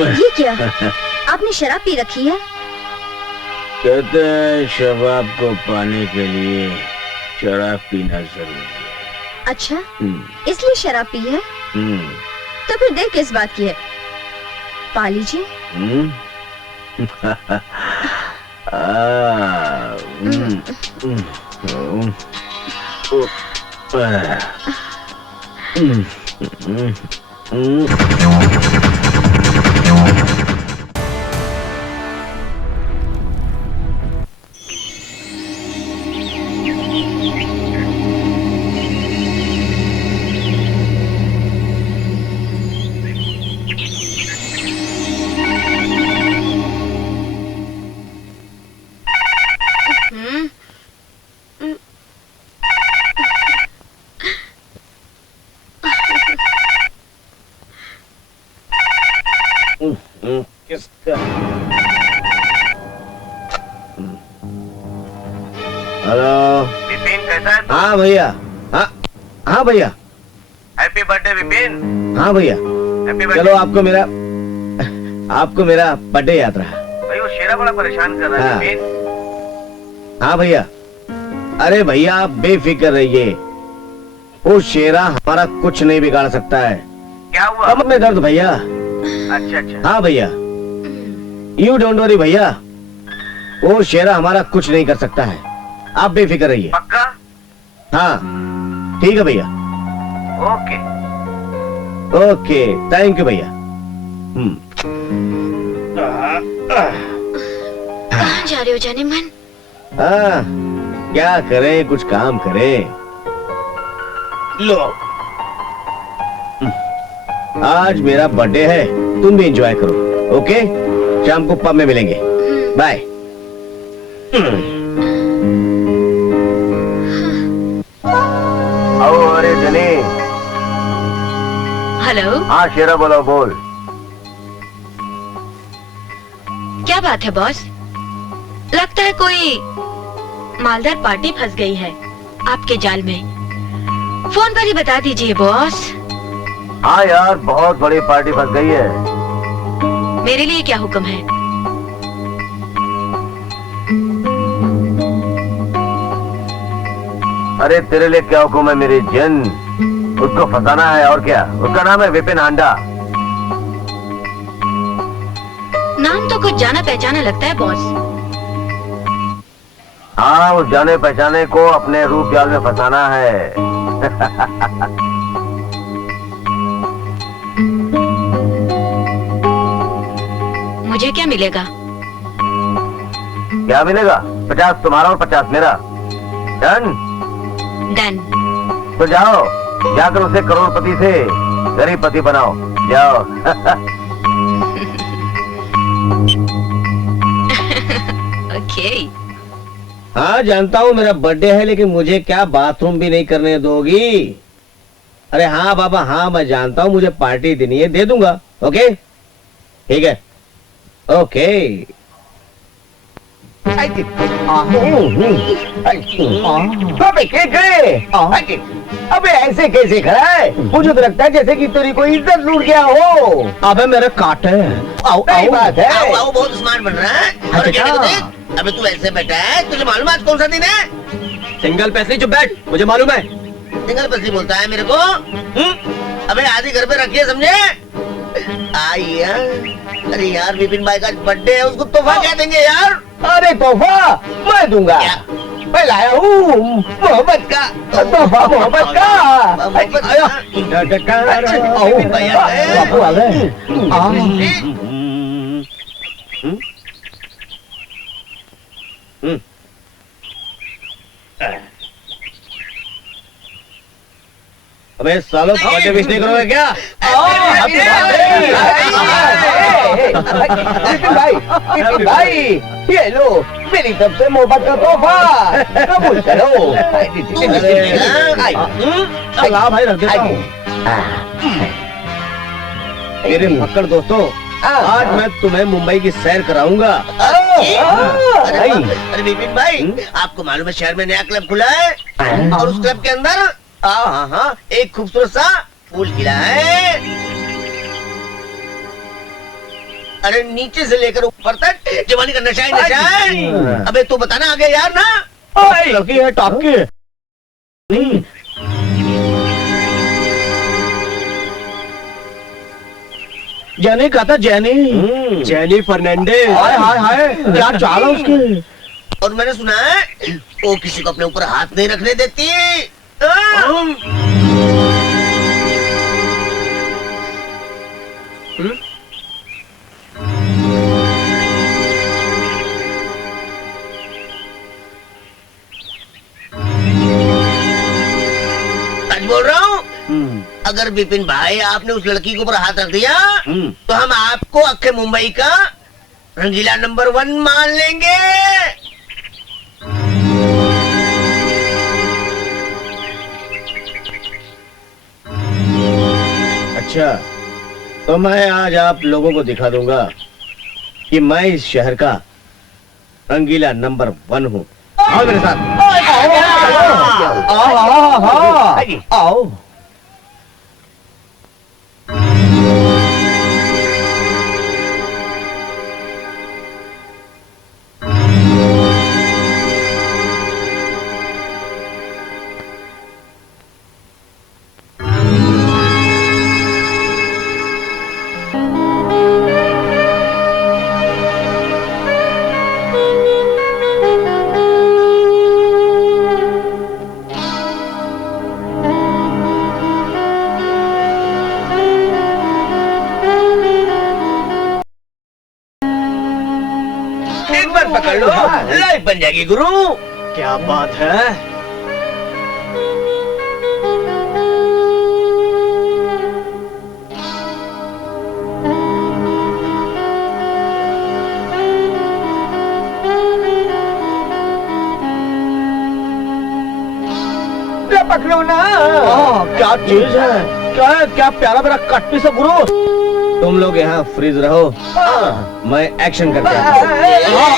ये क्या? आपने शराब पी रखी है? कहते हैं शराब को पाने के लिए शराब पीना जरूरी है। अच्छा, इसलिए शराब पी है? तो फिर देर किस बात की है? पा लीजिए। किसका? हेलो विपिन, कैसा है? हाँ भैया। हाँ भैया। Happy birthday Vipin. हाँ भैया। Happy birthday. चलो आपको मेरा बर्थडे याद रहा। भाई वो शेरा बड़ा परेशान कर रहा है विपिन। हाँ भैया। अरे भैया आप बेफिक्र रहिए, वो शेरा हमारा कुछ नहीं बिगाड़ सकता है। क्या हुआ? कमर में दर्द भैया। अच्छा। हाँ भैया, यू डोंट वरी भैया, वो शेरा हमारा कुछ नहीं कर सकता है, आप बेफिक्र रहिए। पक्का? हाँ ठीक है भैया। ओके थैंक यू भैया। कहाँ जा रहे हो जाने मन? हाँ क्या करें, कुछ काम करें। लो आज मेरा बर्थडे है, तुम भी एंजॉय करो। ओके, शाम को पब में मिलेंगे। बाय। अरे जनी। हेलो। हाँ शेरा बोलो, बोल। क्या बात है बॉस? लगता है कोई मालदार पार्टी फंस गई है आपके जाल में। फोन पर ही बता दीजिए बॉस। हाँ यार, बहुत बड़ी पार्टी फंस गई है। मेरे लिए क्या हुक्म है? अरे तेरे लिए क्या हुक्म है मेरी जन, उसको फंसाना है और क्या। उसका नाम है विपिन हांडा। नाम तो कुछ जाना पहचाना लगता है बॉस। हाँ, उस जाने पहचाने को अपने रूप जाल में फंसाना है। मुझे क्या मिलेगा? क्या मिलेगा? 50 तुम्हारा और 50 मेरा। डन? डन। तो जाओ, जाकर उसे करोड़पति से गरीबपति बनाओ। जाओ। ओके। हाँ जानता हूँ मेरा बर्थडे है, लेकिन मुझे क्या बाथरूम भी नहीं करने दोगी? अरे हाँ बाबा हाँ, मैं जानता हूँ मुझे पार्टी देनी है, दे दूंगा। ओके ठीक है। ओके। अबे ऐसे कैसे खड़ा है? मुझे तो लगता है जैसे कि तेरी कोई इज्जत लूट गया हो। अबे मेरे काटे। सही बात है। आओ बहुत स्मार्ट बन रहा है। और क्या देखो, अबे तू ऐसे बैठा है, तुझे मालूम है आज कौन सा दिन है? सिंगल पैसे जो बैठ, मुझे मालूम है। सिंगल पैसे बोलता है मेरे को। अबे आधी घर पे रखिए, समझे? अरे यार विपिन भाई का बर्थडे है, उसको तोहफा क्या देंगे यार? अरे तोहफा मैं दूंगा। मैं लाया हूँ मोहब्बत का तोहफा, मोहब्बत का। बापू आ गए। अबे सालों बर्थडे विश नहीं करोगे क्या? विपिन भाई ये लो मेरी तरफ से मोहब्बत का तोहफा, कबूल करो। ला भाई रख देता हूँ। मेरे मक्कड़ दोस्तों, आज मैं तुम्हें मुंबई की सैर कराऊंगा। अरे विपिन भाई, आपको मालूम है शहर में नया क्लब खुला है और उस क्लब के अंदर हाँ एक खूबसूरत सा फूल खिला है। अरे नीचे से लेकर ऊपर तक जवानी का नशा ही नशा है। अबे तू बताना आगे यार ना। लड़की है टॉप की। जेनी कहता जेनी। जेनी फर्नांडिस। हाय हाय हाय क्या चाल है उसकी। और मैंने सुना है वो किसी को अपने ऊपर हाथ नहीं रखने देती। सच बोल रहा हूँ। अगर विपिन भाई आपने उस लड़की के ऊपर हाथ रख दिया तो हम आपको अक्खे मुंबई का रंगीला नंबर 1 मान लेंगे। अच्छा, तो मैं आज आप लोगों को दिखा दूंगा कि मैं इस शहर का रंगीला नंबर 1 हूँ। आओ मेरे साथ। आओ। एक बार पकड़ लो, लाइफ बन जाएगी गुरु। क्या बात है। पकड़ो ना। क्या चीज है। क्या है क्या प्यारा मेरा कट पीस है गुरु। तुम लोग यहाँ फ्रीज रहो, मैं एक्शन करके आता हूँ।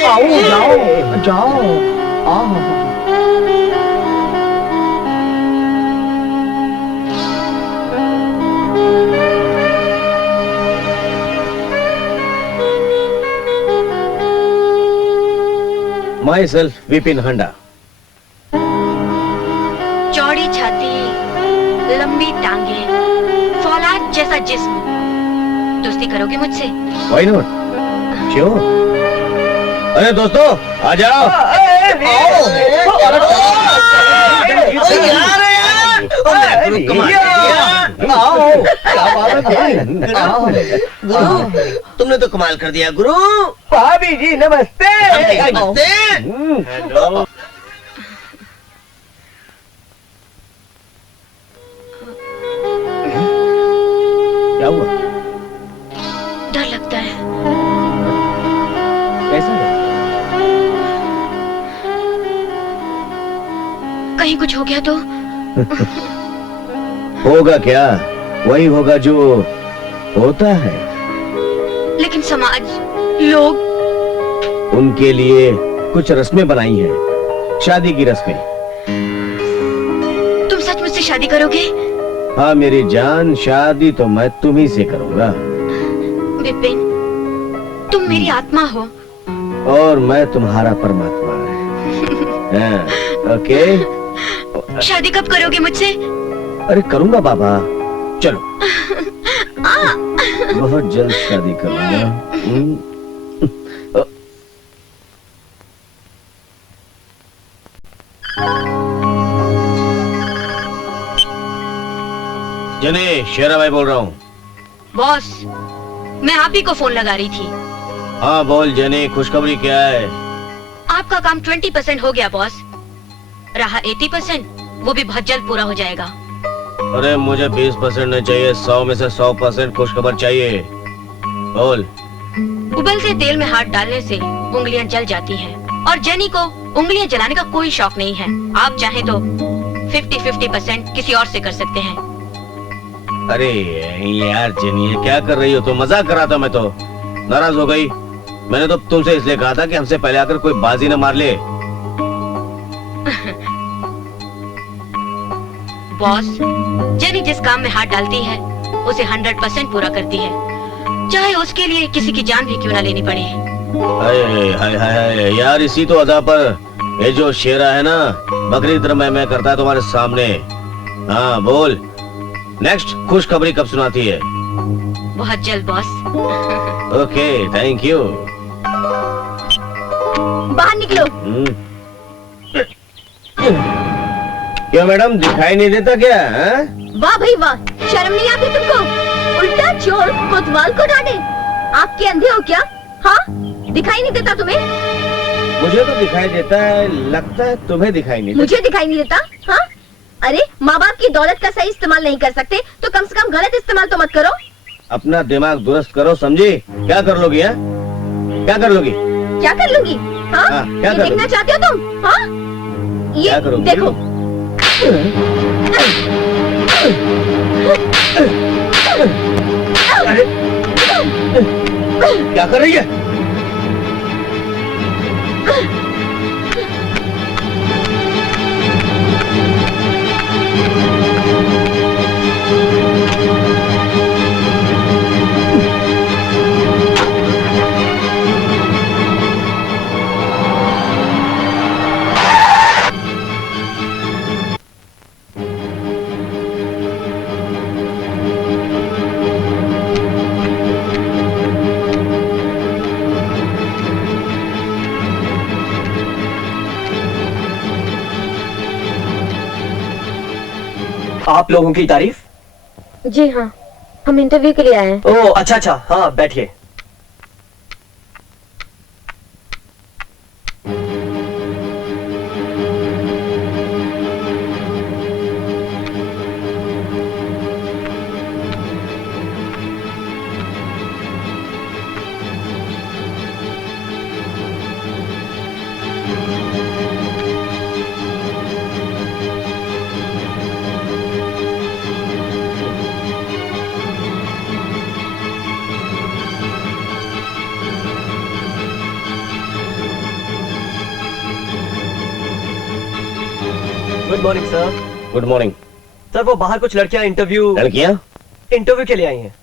आओ जाओ जाओ। माई सेल्फ विपिन हंडा। चौड़ी छाती, लंबी टांगे, फौलाद जैसा जिस्म। दोस्ती करोगे मुझसे? Why not? क्यों? अरे दोस्तों आ जाओ। गुरु तुमने तो कमाल कर दिया गुरु। भाभी जी नमस्ते। नमस्ते। हेलो। क्या हुआ? डर लगता है। कैसा है? कहीं कुछ हो गया तो? होगा क्या? वही होगा जो होता है। लेकिन समाज, लोग। उनके लिए कुछ रस्में बनाई हैं, शादी की रस्में। तुम सच मुझसे शादी करोगे? हाँ मेरी जान, शादी तो मैं तुम्ही से करूंगा। विपिन, तुम मेरी आत्मा हो। और मैं तुम्हारा परमात्मा। हाँ, ओके। शादी कब करोगे मुझसे? अरे करूंगा बाबा, चलो। बहुत जल्द शादी करूंगा। जने शेरा भाई बोल रहा हूँ। बॉस, मैं आप ही को फोन लगा रही थी। हाँ बोल जने, खुशखबरी क्या है? आपका काम 20% हो गया बॉस। रहा 80%, वो भी बहुत जल्द पूरा हो जाएगा। अरे मुझे 20% नहीं चाहिए, 100 में से 100% खुशखबर चाहिए। बोल। उबलते तेल में हाथ डालने से उंगलियां जल जाती हैं, और जेनी को उंगलियां जलाने का कोई शौक नहीं है। आप चाहे तो 50-50% किसी और से कर सकते हैं। अरे यार जेनी, क्या कर रही हो? तो मजाक कर रहा था मैं तो। नाराज हो गई? मैंने तो तुमसे इसलिए कहा था कि हमसे पहले आकर कोई बाजी न मार ले। बॉस, जेनी जिस काम में हाथ डालती है उसे 100% पूरा करती है। चाहे उसके लिए किसी की जान भी क्यों ना लेनी पड़े। हाय हाय हाय यार, इसी तो अदा पर ये जो शेरा है ना, बकरी तरह मैं करता है तुम्हारे सामने। हाँ बोल, नेक्स्ट खुशखबरी कब सुनाती है? बहुत जल्द बॉस। Okay thank you. बाहर निकलो। क्यों मैडम, दिखाई नहीं देता क्या? वाह भाई वाह, शर्म नहीं आती तुमको? उल्टा चोर कोतवाल को डांटे। आप के अंधे हो क्या? हाँ, दिखाई नहीं देता तुम्हें? मुझे तो दिखाई देता है, लगता है तुम्हें दिखाई नहीं देता। मुझे दिखाई नहीं देता? हाँ, अरे माँ बाप की दौलत का सही इस्तेमाल नहीं कर सकते तो कम से कम गलत इस्तेमाल तो मत करो। अपना दिमाग दुरुस्त करो, समझी? क्या कर लोगी? है क्या कर लोगी? क्या कर लूंगी? हाँ, क्या ये कर देखना चाहते हो तुम? हाँ, ये क्या करोगी? देखो। अरे क्या कर रही है? आप लोगों की तारीफ? जी हाँ, हम इंटरव्यू के लिए आए हैं। ओह अच्छा अच्छा, हाँ बैठिए। Good morning sir. Good morning sir, वो बाहर कुछ लड़कियां लड़कियां इंटरव्यू के लिए आई हैं।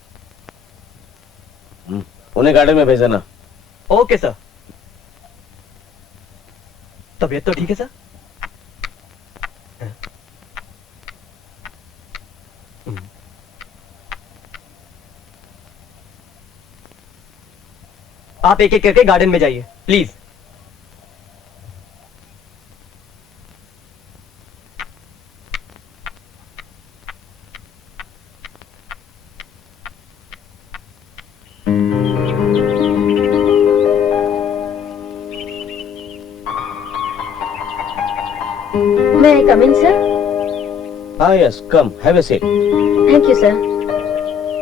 उन्हें गार्डन में भेजना। Okay sir. तबीयत तो ठीक है सर? आप एक एक करके गार्डन में जाइए please. May I come in, sir? हाँ yes, come have a seat. Thank you, sir.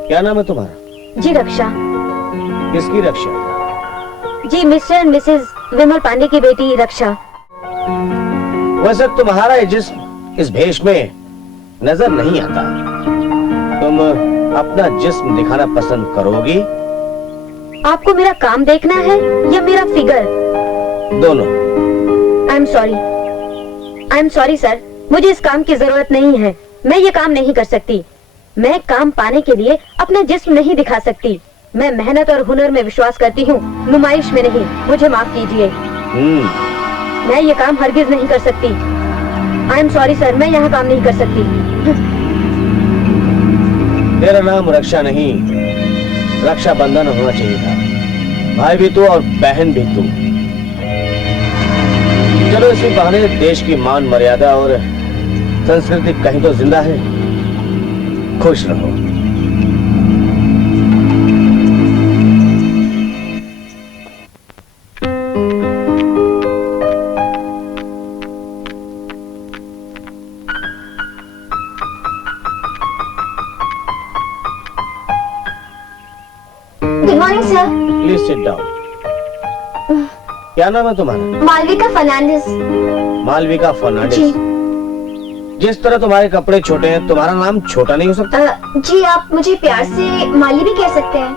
क्या नाम है तुम्हारा? जी रक्षा। किसकी रक्षा? जी मिस्टर एंड मिसेस विमल पांडे की बेटी रक्षा। वैसे तुम्हारा ये जिस्म इस भेष में नजर नहीं आता। तुम अपना जिस्म दिखाना पसंद करोगी? आपको मेरा काम देखना है या मेरा फिगर? दोनों। आई एम सॉरी सर, मुझे इस काम की जरूरत नहीं है। मैं ये काम नहीं कर सकती। मैं काम पाने के लिए अपना जिस्म नहीं दिखा सकती। मैं मेहनत और हुनर में विश्वास करती हूँ, नुमाइश में नहीं। मुझे माफ कीजिए। मैं ये काम हरगिज नहीं कर सकती। आई एम सॉरी सर, मैं यहाँ काम नहीं कर सकती। तेरा नाम रक्षा नहीं, रक्षा बंधन होना चाहिए था। भाई भी तू और बहन भी तू। चलो इसी बहाने देश की मान मर्यादा और संस्कृति कहीं तो जिंदा है। खुश रहो। Good morning sir. Please sit down. क्या नाम है तुम्हारा? मालविका फर्नांडिस। मालविका फर्नांडिस। जिस तरह तुम्हारे कपड़े छोटे हैं, तुम्हारा नाम छोटा नहीं हो सकता? जी आप मुझे प्यार से माली भी कह सकते हैं।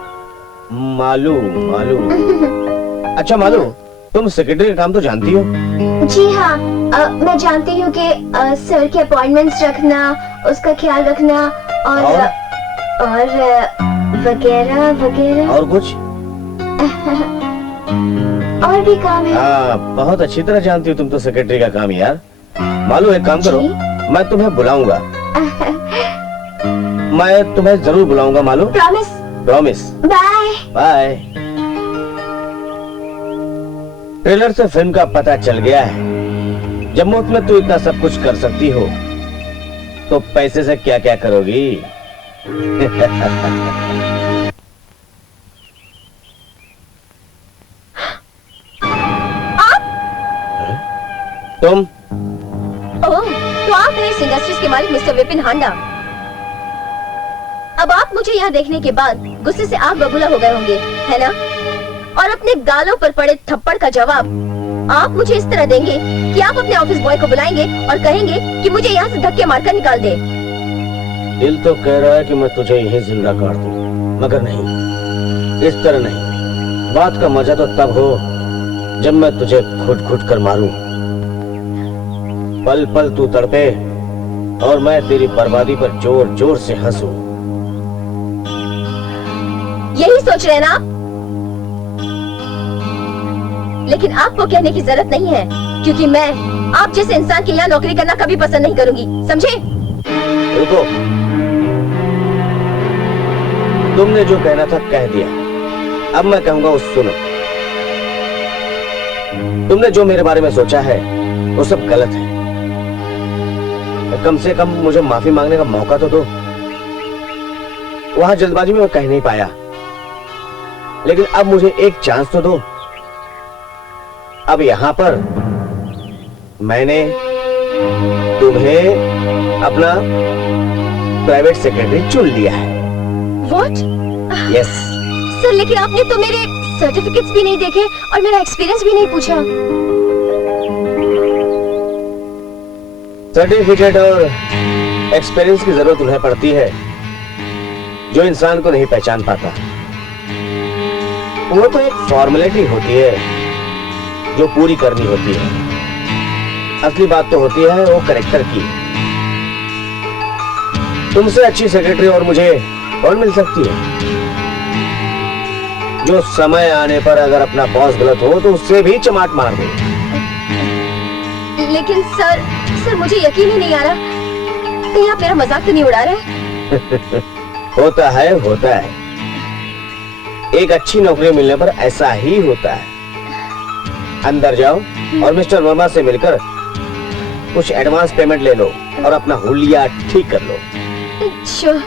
मालू मालू। अच्छा मालू, तुम सेक्रेटरी का काम तो जानती हो? जी हाँ, मैं जानती हूँ कि सर के अपॉइंटमेंट्स रखना, उसका ख्याल रखना और वगैरह वगैरह और कुछ? और भी काम है। हाँ, बहुत अच्छी तरह जानती हो तुम तो सेक्रेटरी का काम यार। मालूम, एक काम करो, जी? मैं तुम्हें बुलाऊंगा। मैं तुम्हें जरूर बुलाऊंगा मालूम। Promise. Promise. Bye. Bye. Trailer से फिल्म का पता चल गया है। जब मुफ्त में तू इतना सब कुछ कर सकती हो तो पैसे से क्या क्या करोगी? तुम? ओह, तो आप हैं इस इंडस्ट्रीज के मालिक मिस्टर विपिन हांडा। अब आप मुझे यहाँ देखने के बाद गुस्से से आग बबूला हो गए होंगे, है ना? और अपने गालों पर पड़े थप्पड़ का जवाब आप मुझे इस तरह देंगे कि आप अपने ऑफिस बॉय को बुलाएंगे और कहेंगे कि मुझे यहाँ से धक्के मारकर निकाल दे। दिल तो कह रहा है कि मैं तुझे यहीं जिंदा काट दूं, मगर नहीं, इस तरह नहीं। बात का मजा तो तब हो जब मैं तुझे घुट घुट कर मारूं, पल पल तू तड़पे और मैं तेरी बर्बादी पर जोर जोर से हंसूं। यही सोच रहे हैं ना आप? लेकिन आपको कहने की जरूरत नहीं है, क्योंकि मैं आप जैसे इंसान के यहाँ नौकरी करना कभी पसंद नहीं करूंगी, समझे? रुको, तुमने जो कहना था कह दिया, अब मैं कहूंगा उस सुनो। तुमने जो मेरे बारे में सोचा है वो सब गलत है। कम से कम मुझे माफी मांगने का मौका तो दो। वहां जल्दबाजी में मैं कह नहीं पाया, लेकिन अब मुझे एक चांस तो दो। अब यहां पर मैंने तुम्हें अपना प्राइवेट सेक्रेटरी चुन लिया है। What? यस। सर, लेकिन आपने तो मेरे सर्टिफिकेट्स भी नहीं देखे और मेरा एक्सपीरियंस भी नहीं पूछा। सर्टिफिकेट और एक्सपीरियंस की जरूरत उन्हें पड़ती है जो इंसान को नहीं पहचान पाता। वो तो एक फॉर्मेलिटी होती है जो पूरी करनी होती है। असली बात तो होती है वो कैरेक्टर की। तुमसे अच्छी सेक्रेटरी और मुझे कौन मिल सकती है, जो समय आने पर अगर अपना बॉस गलत हो तो उससे भी चमाट मार दे। लेकिन सर मुझे यकीन ही नहीं आ रहा, कहीं आप मेरा मजाक तो नहीं उड़ा रहे? होता है। एक अच्छी नौकरी मिलने पर ऐसा ही होता है। अंदर जाओ और मिस्टर वर्मा से मिलकर कुछ एडवांस पेमेंट ले लो और अपना हुलिया ठीक कर लो। Sure.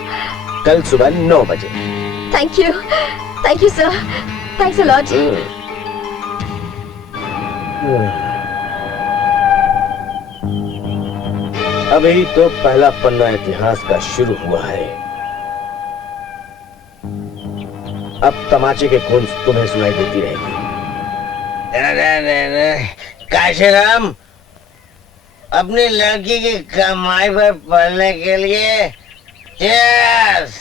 कल सुबह 9 बजे। Thank you sir. Thanks a lot. अभी तो पहला पन्ना इतिहास का शुरू हुआ है। अब तमाचे के खून तुम्हें सुनाई देती रहेगी। काशीराम, अपनी लड़की की कमाई पर पढ़ने के लिए चीयर्स।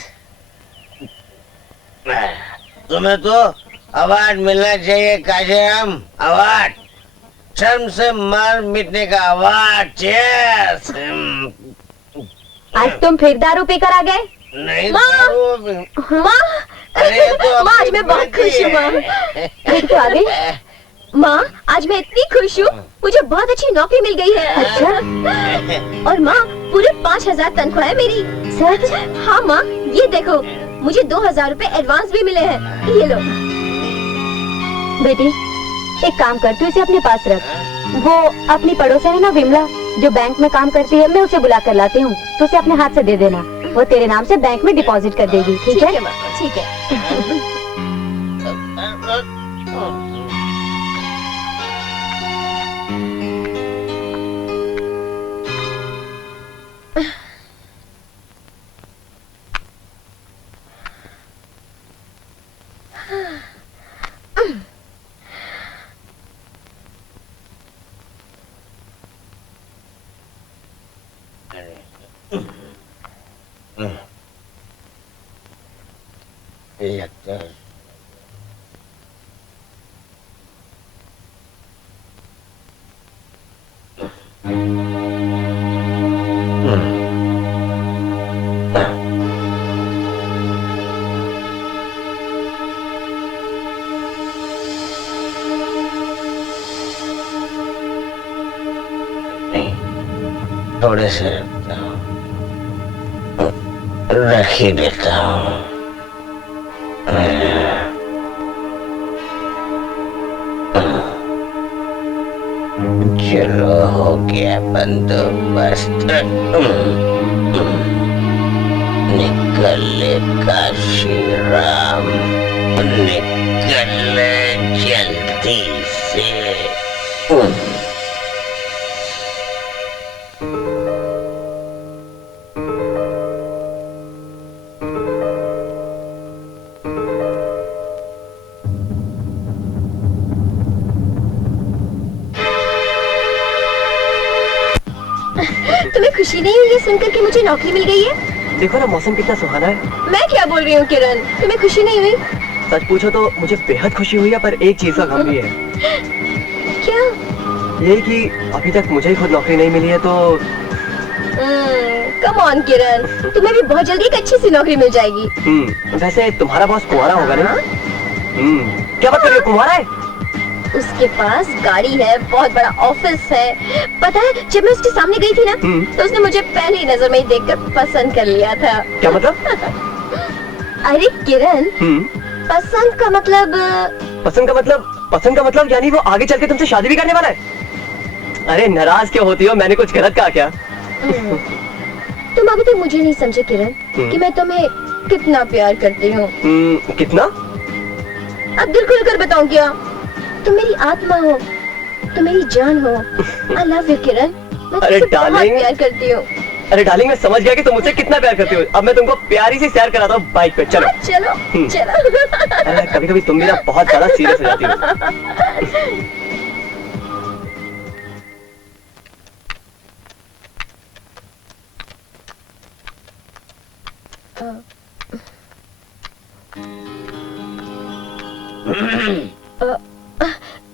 तुम्हें तो अवार्ड मिलना चाहिए काशीराम, अवार्ड, शर्म से मार मिटने का अवार्ड। चीयर्स। आज तुम फिर दारू पीकर आ गए? नहीं माँ, अरे तो माँ, आज मैं बहुत खुश हूँ। माँ, फिर तो आ गई। माँ, आज मैं इतनी खुश हूँ, मुझे बहुत अच्छी नौकरी मिल गई है। अच्छा? और माँ, पूरे 5,000 तनख्वाह है मेरी। सच? हाँ माँ, ये देखो, मुझे 2,000 रुपए एडवांस भी मिले हैं। ये लो। बेटी, एक काम कर, तू इसे अपने पास रख। वो अपनी पड़ोसन है ना विमला, जो बैंक में काम करती है, मैं उसे बुला कर लाती हूँ। तो उसे अपने हाथ से दे देना, वो तेरे नाम से बैंक में डिपॉजिट कर देगी। ठीक है? ठीक है। थोड़े से रख ही देता हूँ। चलो हो गया बंदोबस्त। निकले काशी राम, निकले जल्दी से। तुम्हें खुशी नहीं हुई ये सुनकर कि मुझे नौकरी मिल गई है? देखो ना मौसम कितना सुहाना है। मैं क्या बोल रही हूँ किरण, तुम्हें खुशी नहीं हुई? सच पूछो तो मुझे बेहद खुशी हुई है, पर एक चीज का गम भी है। क्या? यही कि अभी तक मुझे ही खुद नौकरी नहीं मिली है तो। कम ऑन किरण, तुम्हें भी बहुत जल्दी एक अच्छी सी नौकरी मिल जाएगी। वैसे तुम्हारा बॉस कुंवारा होगा ना? क्या बात कर रही हो, कुंवारा है? उसके पास गाड़ी है, बहुत बड़ा ऑफिस है। पता है जब मैं उसके सामने गई थी ना, तो उसने मुझे पहली नजर में ही देखकर पसंद कर लिया था। क्या मतलब? अरे किरण, पसंद का मतलब? पसंद का मतलब यानी वो आगे चल के तुमसे शादी भी करने वाला है? अरे नाराज क्यों होती हो, मैंने कुछ गलत कहा क्या? तुम अभी तक मुझे नहीं समझे किरण कि मैं तुम्हें कितना प्यार करती हूँ। कितना? अब दिल खुल कर बताऊं क्या? तुम मेरी आत्मा हो, तुम मेरी जान हो। I love you किरण, मैं अरे तुमसे बहुत डार्लिंग। प्यार करती हूँ। अरे डार्लिंग, मैं समझ गया कि तुम मुझसे कितना प्यार करती हो। अब मैं तुमको प्यारी सी सैर कराता हूँ बाइक पे, चलो। चलो चलो। अरे कभी कभी तुम भी ना बहुत ज्यादा सीरियस हो जाती हो।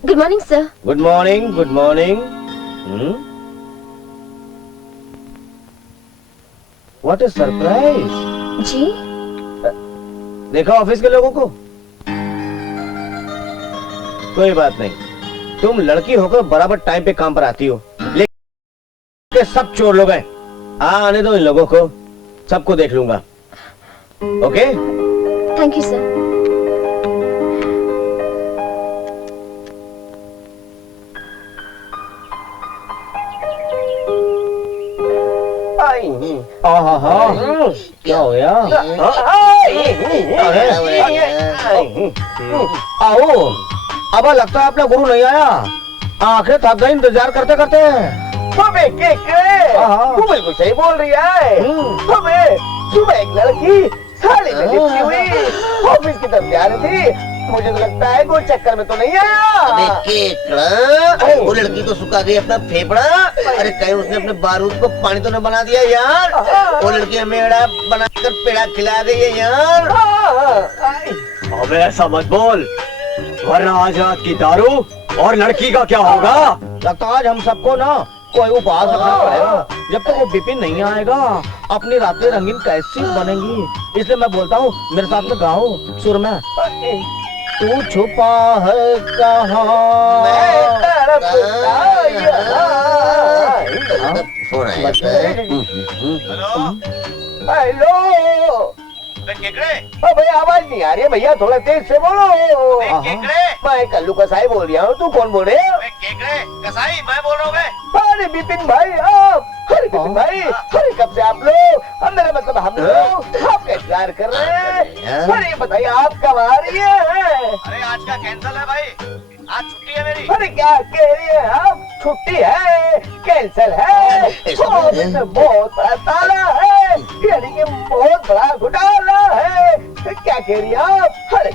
Good morning sir. Good morning, good morning. What is surprise? जी? देखा ऑफिस के लोगों को? कोई बात नहीं, तुम लड़की होकर बराबर टाइम पे काम पर आती हो, लेकिन सब चोर लोग हैं। आने दो इन लोगों को, सबको देख लूंगा। ओके? Thank you sir. क्या हो गया? आओ, अब लगता है अपना गुरु नहीं आया। आखिर थक गई इंतजार करते करते। तू बिल्कुल सही बोल रही है। सुबह एक लड़की साड़ी में लिपटी हुई ऑफिस की तरफ जा रही थी। मुझे तो लगता है कोई चक्कर में तो नहीं आया। अबे केकड़ा, वो लड़की तो सुखा गई अपना फेफड़ा। अरे कहीं उसने अपने बारूद को पानी तो न बना दिया यार? वो लड़की हमें एड़ा बनाकर पेड़ा खिला गई है यार। अबे ऐसा मत बोल, वरना आज रात की दारू और लड़की का क्या होगा? लगता आज हम सबको ना कोई उपवास रखना पड़ेगा। जब तक वो बिपिन नहीं आएगा अपनी रातें रंगीन कैसी बनेंगी। इसलिए मैं बोलता हूँ मेरे साथ में गाओ सुर में। तू छुपा है कहाँ? हेलो भैया, आवाज नहीं आ रही है भैया, थोड़ा तेज से बोलो। मैं कल्लू कसाई बोल रहा हूँ। तू कौन बोल रहे हो? कसाई मैं बोल रहा हूँ। अरे बिपिन भाई, आप? अरे बिपिन भाई, अरे कब से आप लोग? अब मेरा मतलब हम लोग आपका इंतजार कर रहे हैं। अरे बताइए आप कब आ रही है? अरे आज का कैंसल है भाई, आज छुट्टी है मेरी। अरे क्या कह रही है आप? छुट्टी है, कैंसल है? इसमें बहुत बड़ा ताला है, यानी कि बहुत बड़ा घोटाला है। क्या कह रही है आप? अरे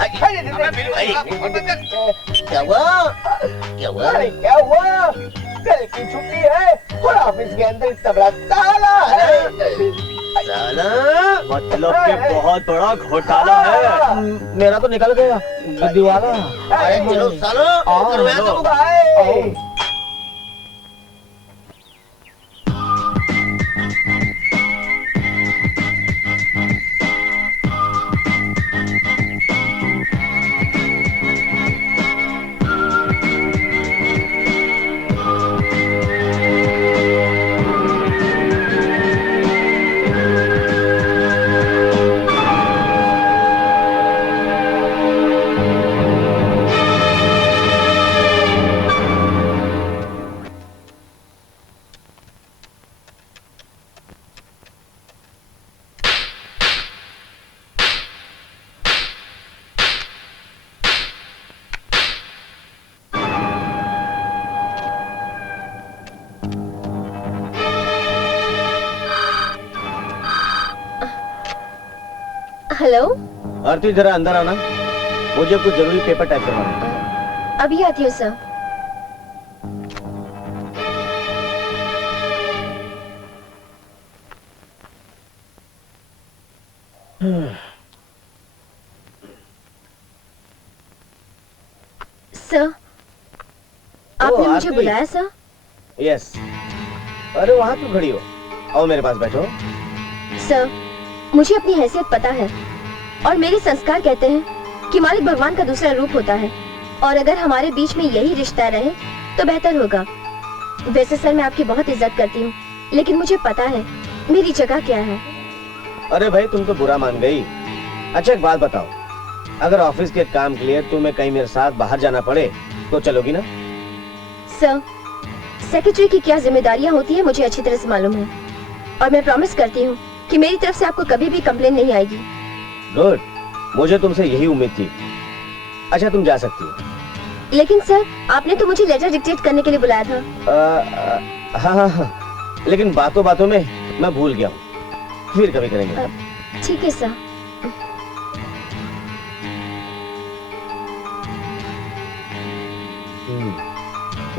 क्या हुआ? क्या हुआ? अरे क्या हुआ? कल की छुट्टी है और ऑफिस के अंदर इतना बड़ा ताला है। साला मतलब कि बहुत बड़ा घोटाला है। मेरा तो निकल गया दिवाला। अरे चलो सालो, करवाया तो भाई। हेलो, आरती जरा अंदर आना, मुझे कुछ जरूरी पेपर टाइप करवाना है। अभी आती हूँ सर। सर, आपने मुझे आरती। बुलाया सर? यस। अरे वहाँ क्यों खड़ी हो? आओ मेरे पास बैठो। सर, मुझे अपनी हैसियत पता है और मेरे संस्कार कहते हैं कि मालिक भगवान का दूसरा रूप होता है और अगर हमारे बीच में यही रिश्ता रहे तो बेहतर होगा। वैसे सर मैं आपकी बहुत इज्जत करती हूँ, लेकिन मुझे पता है मेरी जगह क्या है। अरे भाई तुम तो बुरा मान गई। अच्छा एक बात बताओ, अगर ऑफिस के काम के लिए तुम्हें कहीं मेरे साथ बाहर जाना पड़े तो चलोगी ना? सर, सेक्रेटरी की क्या जिम्मेदारियां होती है मुझे अच्छी तरह से मालूम है और मैं प्रॉमिस करती हूँ कि मेरी तरफ से आपको कभी भी कंप्लेन नहीं आएगी। गुड, मुझे तुमसे यही उम्मीद थी। अच्छा तुम जा सकती हो। लेकिन सर, आपने तो मुझे लेटर डिक्टेट करने के लिए बुलाया था। हाँ, लेकिन बातों बातों में मैं भूल गया हूँ, फिर कभी करेंगे। ठीक है सर।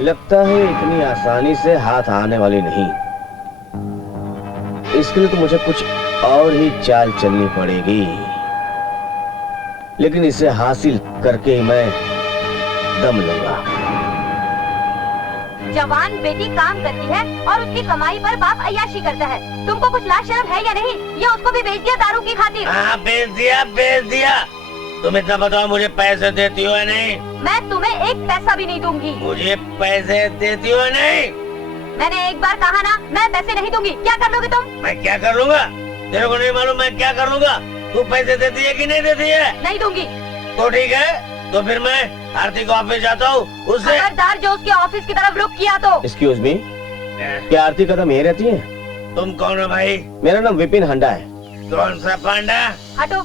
लगता है इतनी आसानी से हाथ आने वाली नहीं। इसके लिए तो मुझे कुछ और ही चाल चलनी पड़ेगी, लेकिन इसे हासिल करके ही मैं दम लूंगा। जवान बेटी काम करती है और उसकी कमाई पर बाप अय्याशी करता है। तुमको कुछ लाज शर्म है या नहीं? ये उसको भी बेच दिया दारू की खातिर। हाँ बेच दिया। तुम इतना बताओ, मुझे पैसे देती हो या नहीं? मैं तुम्हें एक पैसा भी नहीं दूंगी। मुझे पैसे देती हो या नहीं? मैंने एक बार कहा ना, मैं पैसे नहीं दूंगी। क्या कर लोगे तुम? मैं क्या कर लूंगा? तेरे को नहीं मालूम मैं क्या कर लूंगा? तू पैसे देती है कि नहीं देती है? नहीं दूंगी। तो ठीक है, तो फिर मैं आरती को ऑफिस जाता हूँ, उससे खबरदार जो उसके ऑफिस की तरफ रुख किया तो। एक्सक्यूज मी, क्या आरती कदम यही रहती है? तुम कौन हो भाई? मेरा नाम विपिन हंडा है। कौन सा पांडा? हटो।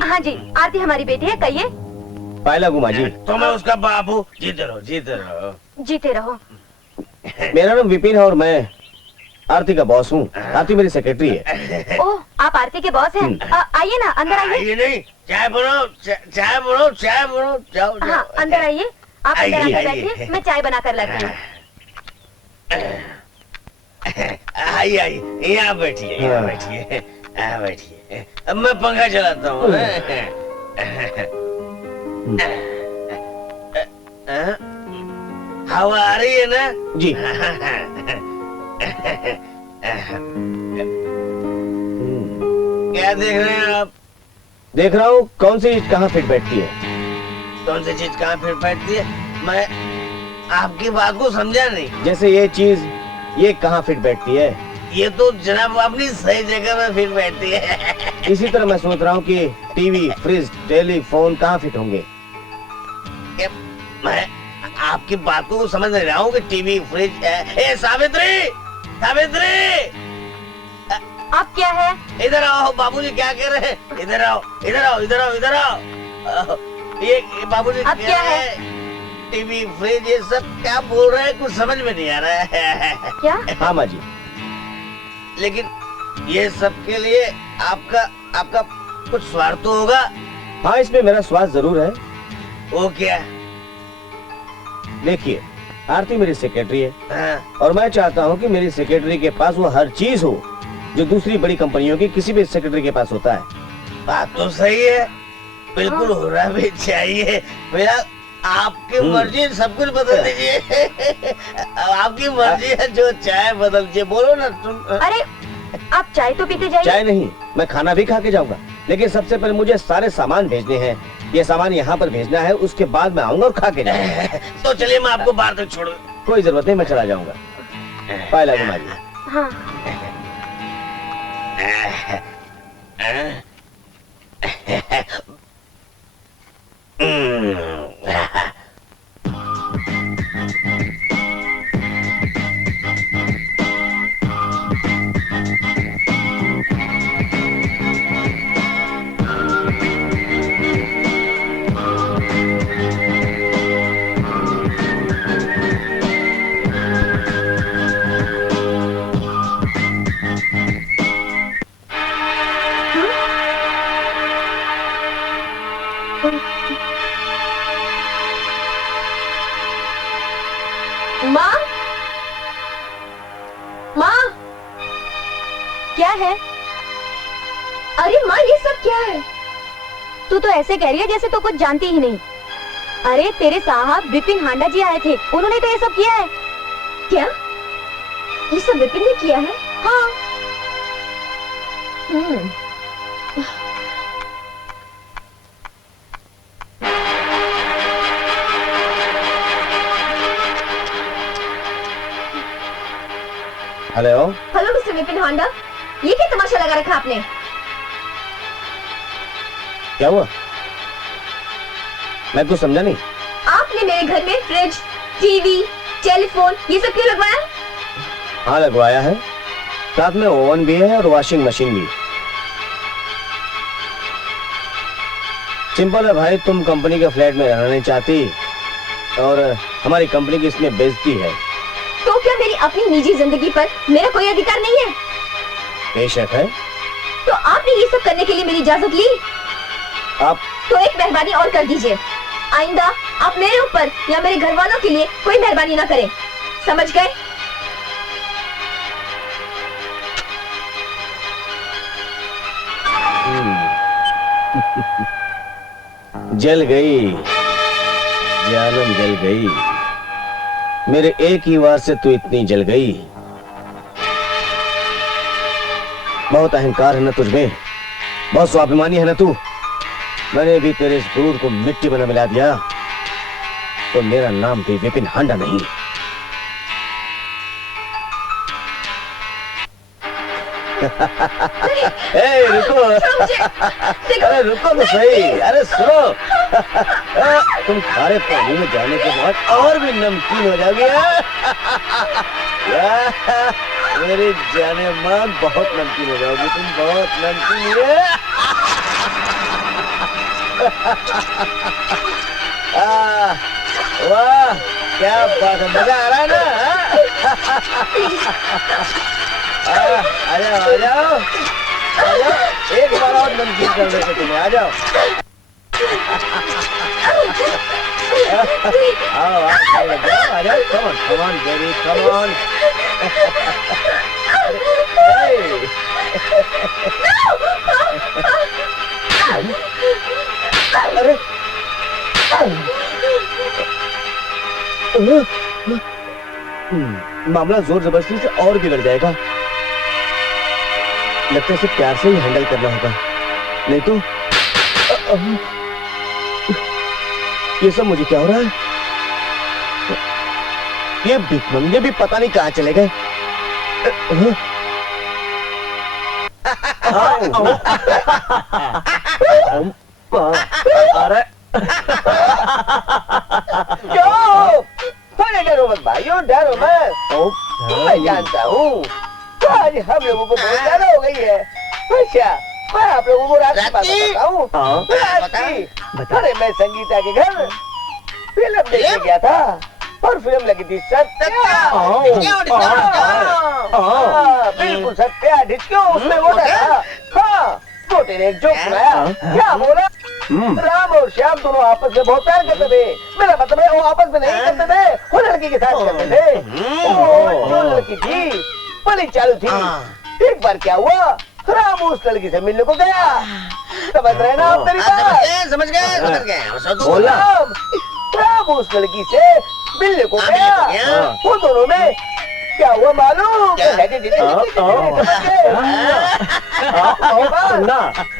हाँ जी, आरती हमारी बेटी है, कहिए। पायला गुमा जी। तो मैं उसका बाबू। जीते रहो जीते रहो। जीते रहो। मेरा नाम विपिन है और मैं आरती का बॉस हूँ। आरती मेरी सेक्रेटरी है। ओह, आप आरती के बॉस हैं? आइए ना, अंदर आइए। ये नहीं, चाय बनाओ चाय बनाओ, जाओ हाँ, अंदर आइए। आप अंदर आइए, आकर आइए। बैठिए, मैं चाय बना कर लाती हूँ। आइए यहाँ बैठिए, यहाँ बैठिए, यहाँ बैठिए। अब मैं पंखा चलाता हूँ। हवा आ रही है ना? जी। क्या देख रहे हैं आप? देख रहा हूँ कौन सी चीज कहाँ फिट बैठती है। कौन सी चीज कहाँ फिट बैठती है? मैं आपकी बात को समझा नहीं। जैसे ये चीज ये कहाँ फिट बैठती है? ये तो जनाब अपनी सही जगह में फिट बैठती है। इसी तरह मैं सोच रहा हूँ कि टीवी, फ्रिज, टेलीफोन कहाँ फिट होंगे। मैं आपकी बात को समझ नहीं रहा हूँ कि टीवी, फ्रिज। ए सावित्री, सावित्री, आप क्या है? इधर आओ। बाबूजी क्या कह रहे हैं? इधर आओ, इधर आओ, इधर आओ, इधर आओ। ये बाबूजी अब क्या है? टीवी, फ्रिज, ये सब क्या बोल रहे हैं? कुछ समझ में नहीं आ रहा है। क्या? हाँ माँ जी। लेकिन ये सब के लिए आपका कुछ स्वार्थ तो होगा? हाँ, इसमें मेरा स्वार्थ जरूर है। वो क्या? देखिए, आरती मेरी सेक्रेटरी है। हाँ। और मैं चाहता हूँ कि मेरी सेक्रेटरी के पास वो हर चीज हो जो दूसरी बड़ी कंपनियों की किसी भी सेक्रेटरी के पास होता है। बात तो सही है, बिल्कुल होना भी चाहिए। मेरा आपकी मर्जी, सब कुछ बदल दीजिए। आपकी मर्जी है, जो चाय बदल दीजिए। बोलो ना तुम। अरे, आप चाय तो पीते जाइए। चाय नहीं, मैं खाना भी खा के जाऊंगा, लेकिन सबसे पहले मुझे सारे सामान भेजने हैं। ये सामान यहाँ पर भेजना है, उसके बाद मैं आऊंगा और खा के जाऊंगा। तो चलिए मैं आपको बाहर तक छोड़। कोई जरूरत नहीं, मैं चला जाऊंगा। पायला गुमा जी। हाँ। माँ, माँ, क्या है? अरे माँ, ये सब क्या है? तू तो ऐसे कह रही है जैसे तू कुछ जानती ही नहीं। अरे तेरे साहब विपिन हांडा जी आए थे, उन्होंने तो ये सब किया है। क्या ये सब विपिन ने किया है? हाँ। हेलो। हेलो मिस्टर विपिन हांडा, ये क्या तमाशा लगा रखा आपने? क्या हुआ? मैं कुछ समझा नहीं। आपने मेरे घर में फ्रिज, टीवी, टेलीफोन ये सब क्यों लगवाया? हाँ लगवाया है, साथ में ओवन भी है और वॉशिंग मशीन भी। सिंपल है भाई, तुम कंपनी के फ्लैट में रहना नहीं चाहती और हमारी कंपनी की इसमें बेइज्जती है। तो क्या मेरी अपनी निजी जिंदगी पर मेरा कोई अधिकार नहीं है? बेशक है। तो आपने ये सब करने के लिए मेरी इजाजत ली? आप तो एक मेहरबानी और कर दीजिए, आइंदा आप मेरे ऊपर या मेरे घर वालों के लिए कोई मेहरबानी ना करें, समझ गए? जल गई जानम, जल गई। मेरे एक ही वार से तू इतनी जल गई। बहुत अहंकार है ना तुझमें, बहुत स्वाभिमानी है ना तू। मैंने भी तेरे इस दूध को मिट्टी में मिला दिया तो मेरा नाम भी विपिन हांडा नहीं। ए, रुको। अरे रुको तो सही। अरे सुनो, तुम खारे पानी में जाने के बाद और भी नमकीन हो जाओगी। मेरी जाने मन बहुत नमकीन हो जाओगी तुम, बहुत नमकीन है। वाह क्या बात है, मजा आ रहा है ना? आ जाओ आ जाओ आ जाओ, एक बार और नमकीन कर देते तुम्हें। आ जाओ आओ आ जाओ, come on baby, come on. अरे मामला जोर जबरदस्ती से और बिगड़ जाएगा। लगता है इसे प्यार से ही हैंडल करना होगा, नहीं तो ये सब मुझे क्या हो रहा है? ये भिखमंगे भी पता नहीं कहाँ चले गए। अरे डरो मत भाइयों, डरो मत। मैं जानता हूँ आज हम लोगों को बहुत ज्यादा हो गई है। अच्छा मैं आप लोगों को रात की बात बताता हूँ। अरे मैं संगीता के घर फिल्म देखने गया था और फिल्म लगी थी सत्या। बिल्कुल सत्या ढिचक्यों, उसमें वो था। हाँ मोटे ने एक जोक सुनाया। क्या बोला? राम और श्याम दोनों आपस में बहुत प्यार करते थे। मेरा मतलब है वो आपस में नहीं करते थे, वो लड़की के साथ करते थे। जो लड़की थी बड़ी चालू थी। एक बार क्या हुआ, राम उस लड़की से मिलने को गया। समझ रहे ना आप मेरी बात? समझ गए। बोला राम उस लड़की से मिलने को गया। वो दोनों में क्या हुआ मालूम?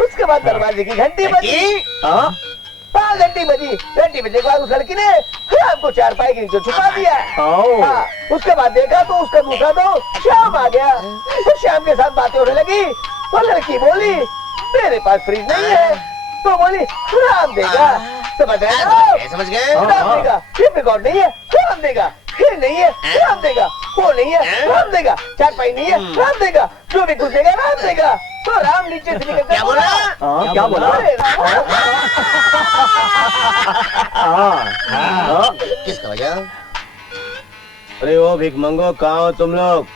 उसके बाद दरवाजे की घंटी बजी। हाँ घंटी बजी। घंटी बजने के बाद उस लड़की ने राम को चारपाई के नीचे छुपा दिया। हाँ, उसके बाद देखा तो उसका दूसरा दोस्त श्याम आ गया। श्याम के साथ बातें होने लगी। वो लड़की बोली मेरे पास फ्रिज नहीं है, तो बोली राम देगा। समझ गए? समझ गए। राम देगा। टेप रिकॉर्ड नहीं है, राम देगा। फिर नहीं है, राम देगा। वो नहीं है, राम देगा। चारपाई नहीं है, राम देगा। जो भी कुछ देगा राम देगा। तो राम नीचे से निकल क्या बोला? क्या बोला? किसका वजह? अरे ओ भिखमंगो, कहाँ हो तुम लोग?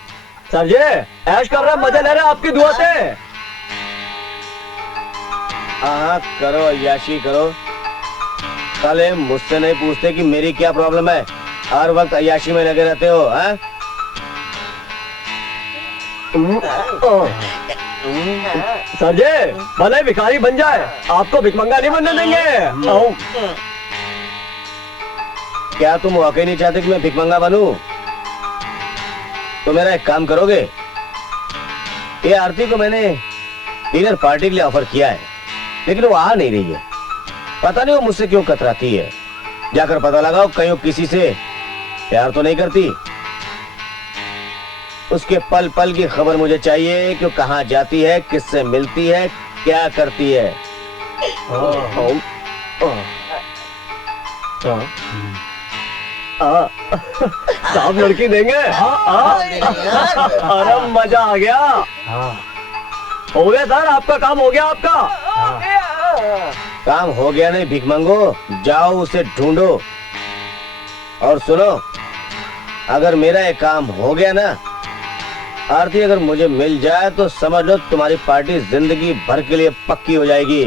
सर जी ऐश कर रहे, मजा ले रहे आपकी दुआ से। हाँ करो, अय्याशी करो। साले मुझसे नहीं पूछते कि मेरी क्या प्रॉब्लम है। हर वक्त अय्याशी में लगे रहते हो, हाँ? सर जी, भले भिखारी बन जाए, आपको भिखमंगा नहीं बनने देंगे। आओ। क्या तुम वाकई नहीं चाहते कि मैं भिखमंगा बनूं? तो मेरा एक काम करोगे? ये आरती को मैंने डिनर पार्टी के लिए ऑफर किया है, लेकिन वो आ नहीं रही है। पता नहीं वो मुझसे क्यों कतराती है। जाकर पता लगाओ कहीं वो किसी से प्यार तो नहीं करती। उसके पल पल की खबर मुझे चाहिए कि वो कहाँ जाती है, किससे मिलती है, क्या करती है। साहब लड़की देंगे। अरे मजा आ गया। हो गया सर, आपका काम हो गया। आपका काम हो गया नहीं भिखमंगो, जाओ उसे ढूंढो। और सुनो, अगर मेरा ये काम हो गया ना आरती, अगर मुझे मिल जाए तो समझ लो तुम्हारी पार्टी जिंदगी भर के लिए पक्की हो जाएगी,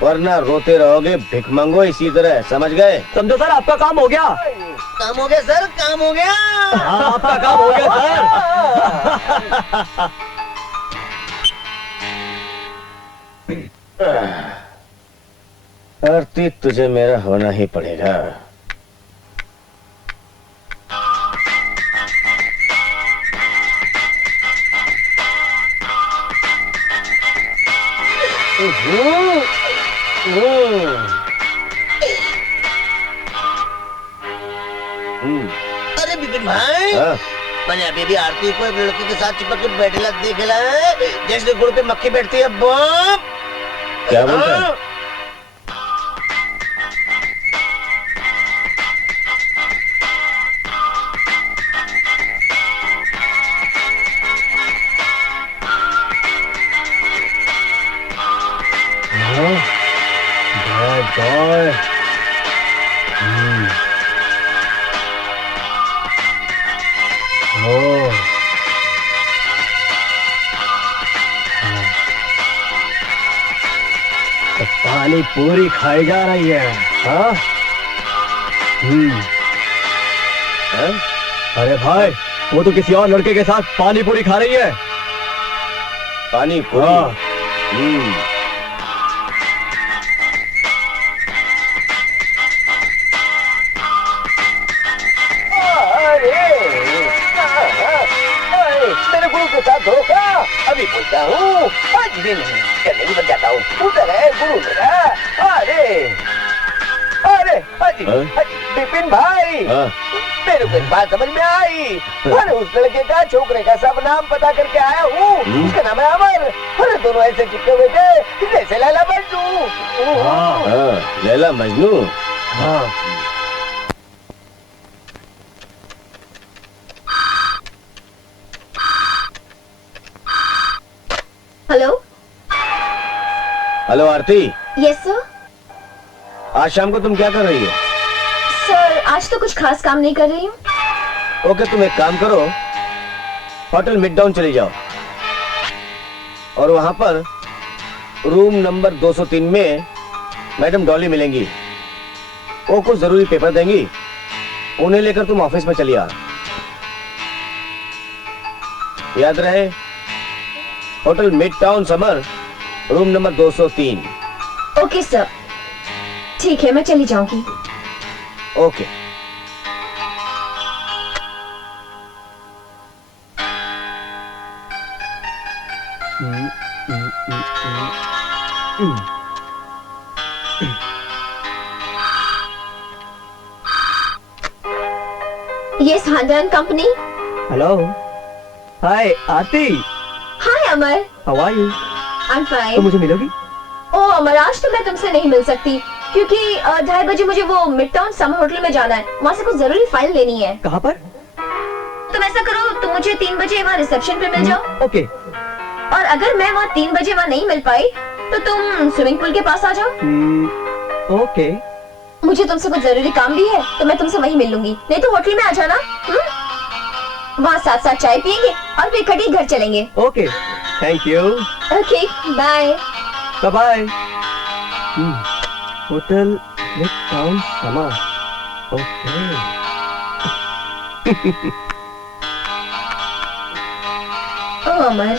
वरना रोते रहोगे भिखमंगो इसी तरह। समझ गए? समझो सर, आपका काम हो गया। काम हो गया सर, काम हो गया। हाँ, आपका काम हो गया सर। आरती, तुझे मेरा होना ही पड़ेगा। अरे बिपिन भाई, हाँ? मैंने अभी भी आरती को एक लड़की के साथ चिपक के बैठेला देखेला है, जैसे गुड़ पे मक्खी बैठती है। बम क्या बोलता है? पानी पूरी खाई जा रही है। हाँ? हाँ? अरे भाई, वो तो किसी और लड़के के साथ पानी पूरी खा रही है। पानी पूरी? हाँ। मेरे गुरु के साथ धोखा। अभी बोलता हूँ, आज भी नहीं करने की बन जाता हूँ। उधर है गुरु मेरा। अरे अरे हाजी हाजी बिपिन भाई, मेरे को एक बात समझ में आई। अरे उस लड़के का, छोकरे का सब नाम पता करके आया हूँ। उसका नाम है अमर। अरे दोनों ऐसे चिपके हुए थे जैसे लैला मजनू। लैला मजनू? हाँ। Hello. Hello Aarti. Yes sir. आज शाम को तुम क्या कर रही हो? सर, आज तो कुछ खास काम नहीं कर रही हूँ। ओके, तुम एक काम करो, होटल मिडटाउन चली जाओ और वहां पर रूम नंबर 203 में मैडम डॉली मिलेंगी। वो कुछ जरूरी पेपर देंगी, उन्हें लेकर तुम ऑफिस में चली आ। याद रहे, hotel Midtown Summer, room number 203। Okay sir, ठीक है, मैं चली जाऊंगी। ओके। यस, हांडन company. Hello. Hi Aarti. Hi Amar. How are you? I am fine. तो मुझे मिलोगी? ओ अमर, आज तो मैं तुमसे नहीं मिल सकती क्योंकि 2:30 बजे मुझे वो मिडटाउन समर होटल में जाना है। वहाँ से कुछ जरूरी फाइल लेनी है। कहाँ पर? तुम ऐसा करो, तुम मुझे 3 बजे वहाँ रिसेप्शन पे मिल जाओ। ओके। और अगर मैं वहाँ 3 बजे वहाँ नहीं मिल पाई तो तुम स्विमिंग पूल के पास आ जाओ। ओके। मुझे तुमसे कुछ जरूरी काम भी है तो मैं तुमसे वहीं मिल लूंगी, नहीं तो होटल में आ जाना। वहाँ साथ साथ चाय पियेंगे और फिर इकट्ठे घर चलेंगे। Okay, thank you. Okay, bye. Bye bye. Hotel Midtown समा। ओके। ओ Amar,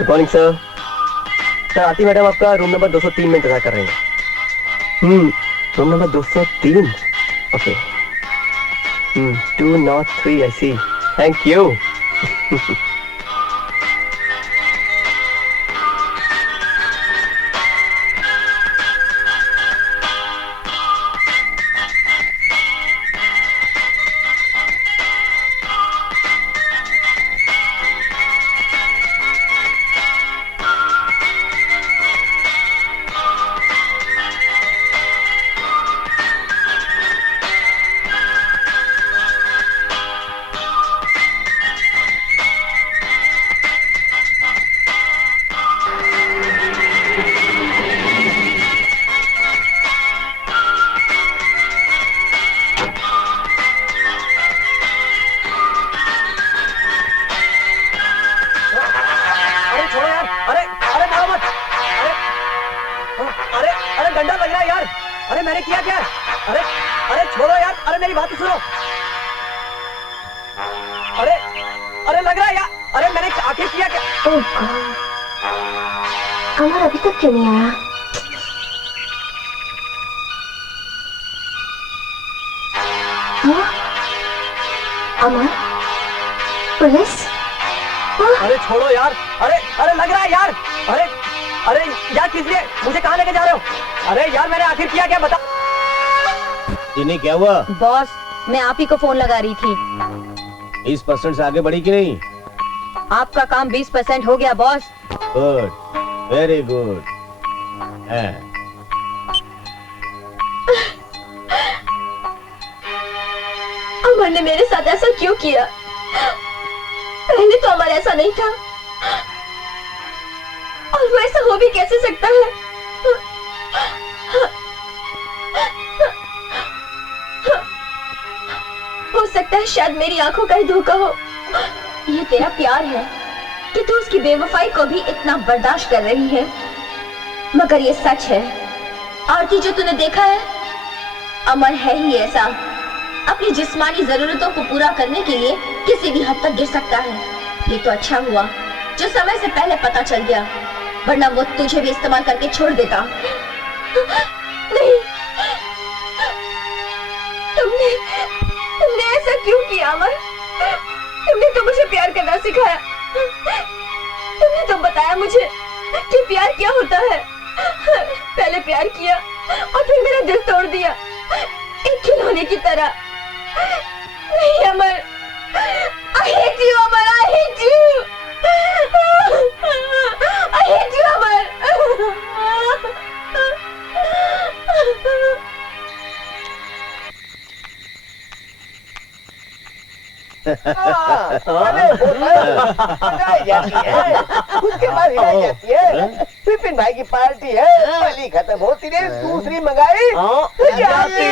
good morning sir. Sir Aarti madam आपका रूम नंबर 203 में इंतजार कर रही हैं। Room number 203। Okay. 203 I see. Thank you. डंडा लग रहा है यार। अरे मैंने किया क्या? अरे अरे छोड़ो यार। अरे मेरी बात तो सुनो। अरे अरे लग रहा है यार। अरे मैंने आखिर किया क्या? अमर अभी तक क्यों नहीं आया? हाँ? अमर पुलिस? अरे छोड़ो यार, अरे अरे लग रहा है यार, अरे अरे यार किस लिए मुझे कहाँ लेके जा रहे हो? अरे यार मैंने आखिर किया क्या बता? जिन्हें क्या हुआ? बॉस, मैं आप ही को फोन लगा रही थी। 20% से आगे बढ़ी कि नहीं? आपका काम 20% हो गया boss. Good, very good. Amar ने मेरे साथ ऐसा क्यों किया? पहले तो अमर ऐसा नहीं था, और वो ऐसा हो भी कैसे सकता है? हो सकता है शायद मेरी आंखों का ही धोखा हो। ये तेरा प्यार है कि तू उसकी बेवफाई को भी इतना बर्दाश्त कर रही है, मगर ये सच है। आरती जो तूने देखा है, अमर है ही ऐसा, अपनी जिस्मानी जरूरतों को पूरा करने के लिए किसी भी हद तक गिर सकता है। ये तो अच्छा हुआ जो समय से पहले पता चल गया, वरना वो तुझे भी इस्तेमाल करके छोड़ देता। नहीं, तुमने ऐसा क्यों किया अमर? तुमने तो मुझे प्यार करना सिखाया। तुमने तो बताया मुझे कि प्यार क्या होता है। पहले प्यार किया और फिर मेरा दिल तोड़ दिया, एक खिलौने की तरह। नहीं अमर, I hate you Amar, I hate you, I hate you अमर। अरे हिलाई जाती है, उसके बाद हिलाई जाती है। विपिन भाई की पार्टी है, पहली खत्म होती है, दूसरी मंगाई जाती है।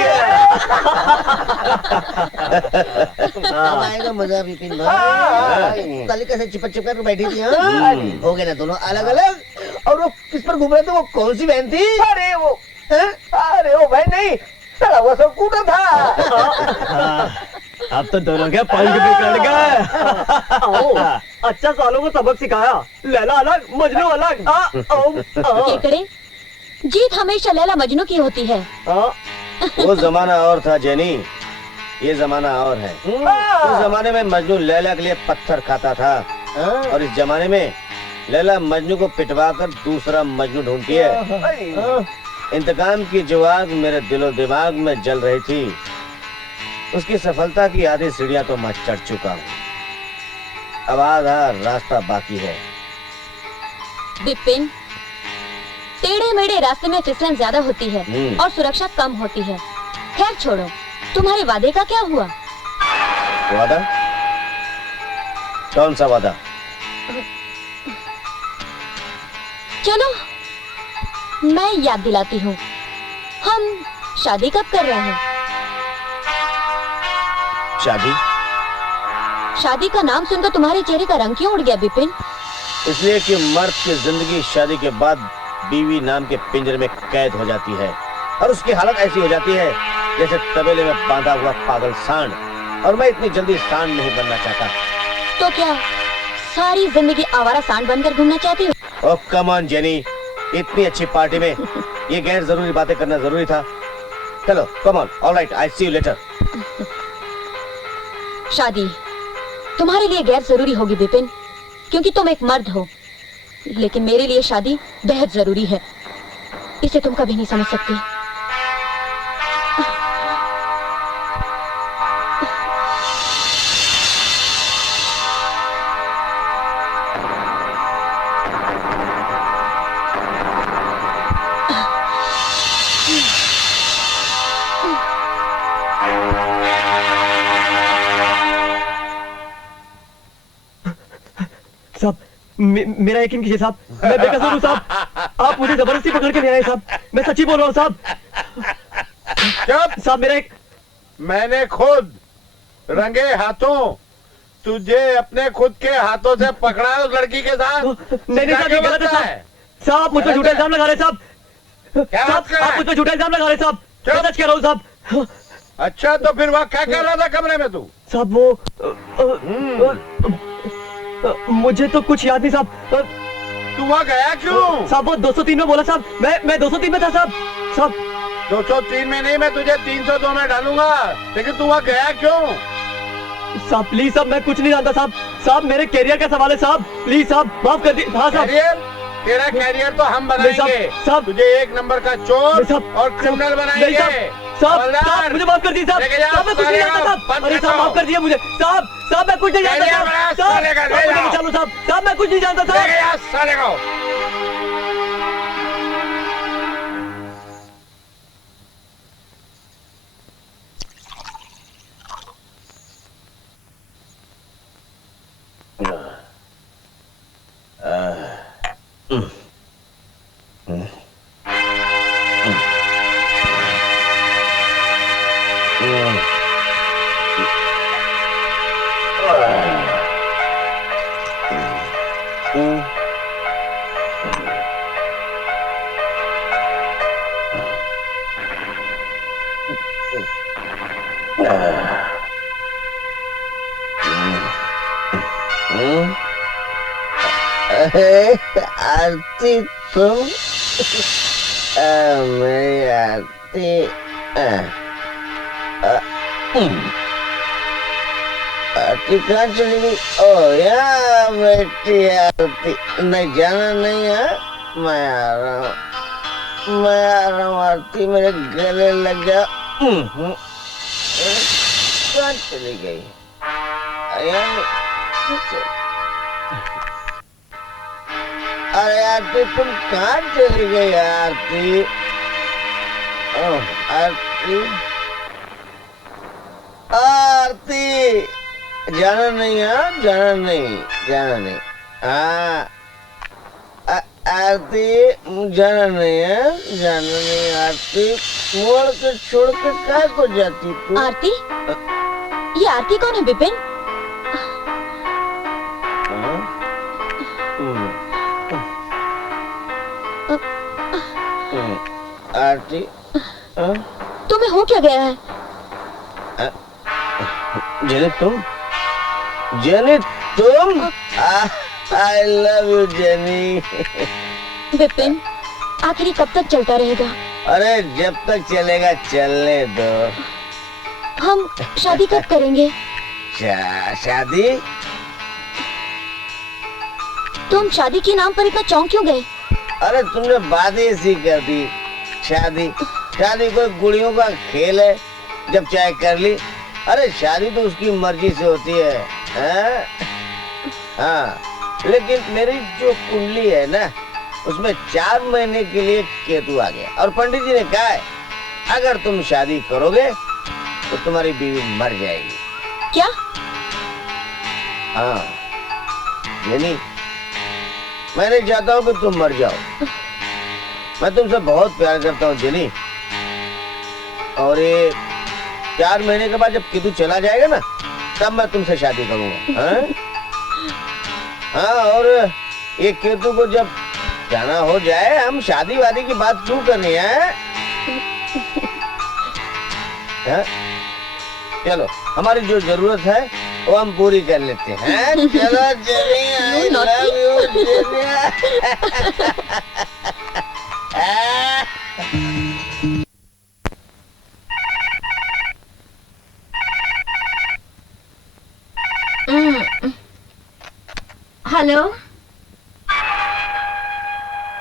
अब आएगा मजा विपिन भाई। कल कैसे चिपक चिपक कर बैठी थी? हाँ? हो गए ना दोनों अलग अलग। और वो किस पर घूम रहे थे? वो कौन सी बहन थी? अरे वो भाई नहीं, साला वो सब कूदा था। अब तो दोनों के पंख बिगड़ गए। अच्छा सालों को सबक सिखाया। लैला अलग, मजनू अलग। केकड़े, जीत हमेशा लैला मजनू की होती है। वो जमाना और था जेनी, ये जमाना और है। उस जमाने में मजनू लैला के लिए पत्थर खाता था, और इस जमाने में लैला मजनू को पिटवा कर दूसरा मजनू ढूंढती है। इंतकाम की जो आग मेरे दिलो दिमाग में जल रही थी, उसकी सफलता की आधी सीढ़ियां तो मैं चढ़ चुका हूँ। अब आधा रास्ता बाकी है। विपिन, टेढ़े मेढ़े रास्ते में फिसलन ज्यादा होती है और सुरक्षा कम होती है। खैर छोड़ो, तुम्हारे वादे का क्या हुआ? वादा? कौन सा वादा? चलो मैं याद दिलाती हूँ, हम शादी कब कर रहे हैं? शादी? शादी का नाम सुनकर तुम्हारे चेहरे का रंग क्यों उड़ गया विपिन? इसलिए कि मर्द की जिंदगी शादी के बाद बीवी नाम के पिंजरे में कैद हो जाती है, और उसकी हालत ऐसी हो जाती है जैसे तबेले में बांधा हुआ पागल सांड। और मैं इतनी जल्दी सांड नहीं बनना चाहता। तो क्या सारी जिंदगी आवारा सांड बनकर घूमना चाहती हो? ओह कम ऑन जेनी, इतनी अच्छी पार्टी में ये गैर जरूरी बातें करना जरूरी था? चलो come on, all right, I see you later. शादी तुम्हारे लिए गैर जरूरी होगी विपिन, क्योंकि तुम एक मर्द हो, लेकिन मेरे लिए शादी बेहद जरूरी है। इसे तुम कभी नहीं समझ सकते। साहब, मेरा यकीन कीजिए साहब, मैं बेकसूर हूँ साहब। आप मुझे जबरदस्ती पकड़ के ले आए साहब, मैं सच्ची बोल रहा हूँ साहब। चुप! साहब मेरा एक... मैंने खुद रंगे हाथों तुझे अपने खुद के हाथों से पकड़ा उस लड़की के साथ। नहीं साहब, ये गलत है साहब। साहब मुझ पर झूठा इल्जाम लगा रहे साहब। क्या बात कर रहे हैं? आप मुझ पर झूठा इल्जाम लगा रहे साहब। मैं सच कह रहा हूँ साहब। अच्छा तो फिर वहाँ क्या कर रहा था कमरे में तू? साहब वो मुझे तो कुछ याद नहीं साहब। तू वहाँ गया क्यों? साहब वो 203 में बोला साहब, मैं 203 में था साहब। साहब 203 में नहीं, मैं तुझे 302 में डालूंगा। लेकिन तू वहाँ गया क्यों? साहब प्लीज साहब, मैं कुछ नहीं जानता साहब। साहब मेरे कैरियर का सवाल है साहब, प्लीज साहब माफ कर दीजिए। हाँ साहब। कैरियर? तेरा कैरियर तो हम बनाएंगे साहब। तुझे एक नंबर का चोर और क्रिमिनल बनाएंगे। साहब मुझे माफ कर दीजिए साहब। साहब मैं कुछ नहीं जानता साहब। अरे साहब माफ कर दीजिए मुझे साहब। साहब मैं कुछ नहीं जानता साहब। चलो साहब, साहब मैं कुछ नहीं जानता साहब। आरती तुम मेरी आरती आरती कहाँ चली गई? ओ यार बेटी आरती, नहीं जाना नहीं है। मैं आ रहा हूँ आरती, मेरे गले लग गया। कहाँ चली गई? अरे आरती तुम कहाँ चली गई आरती? आरती आरती, जाना नहीं है, जाना नहीं। हाँ आरती जाना नहीं है आरती। मोड़ के छोड़ के कहाँ को जाती तू? आरती? ये आरती कौन है विपिन? आरती तुम्हें हो क्या गया है? जेनी तुम आई लव यू जेनी। विपिन आखिर कब तक चलता रहेगा? अरे जब तक चलेगा चलने दो। हम शादी कब करेंगे? शादी? तुम शादी के नाम पर इतना चौंक क्यों गए? अरे तुमने बात ऐसी कर दी। शादी कोई गुड़ियों का खेल है, जब चाहे कर ली। अरे शादी तो उसकी मर्जी से होती है। हाँ लेकिन मेरी जो कुंडली है ना, उसमें 4 महीने के लिए केतु आ गया और पंडित जी ने कहा है अगर तुम शादी करोगे तो तुम्हारी बीवी मर जाएगी। क्या? हाँ जेनी, मैं नहीं चाहता हूँ कि तुम मर जाओ। मैं तुमसे बहुत प्यार करता हूँ जेनी, और ये 4 महीने के बाद जब केतु चला जाएगा ना, तब मैं तुमसे शादी करूंगा। हाँ और ये केतु को जब जाना हो जाए, हम शादी वादी की बात क्यों करनी है? चलो हमारी जो जरूरत है वो हम पूरी कर लेते हैं। चलो jenny, I love you jenny. Hello.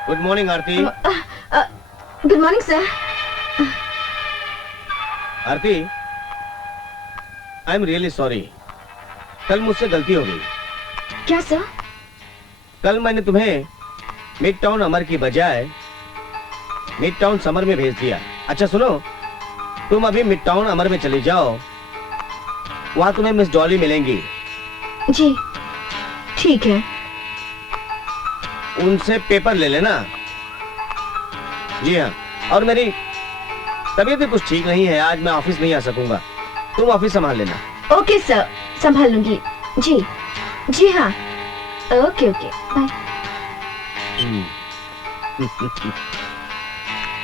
Good morning Aarti. Good morning sir. Aarti, I am really sorry. कल मुझसे गलती हो गई। क्या सर? कल मैंने तुम्हें मिड टाउन अमर की बजाय मिड टाउन समर में भेज दिया। अच्छा सुनो, तुम अभी मिड टाउन अमर में चली जाओ, वहां तुम्हें मिस डॉली मिलेंगी। जी ठीक है। उनसे पेपर ले लेना। जी हाँ, और मेरी तबीयत भी कुछ ठीक नहीं है, आज मैं ऑफिस नहीं आ सकूंगा, तुम ऑफिस संभाल लेना। ओके सर, संभाल लूंगी। जी जी हाँ, ओके ओके बाय।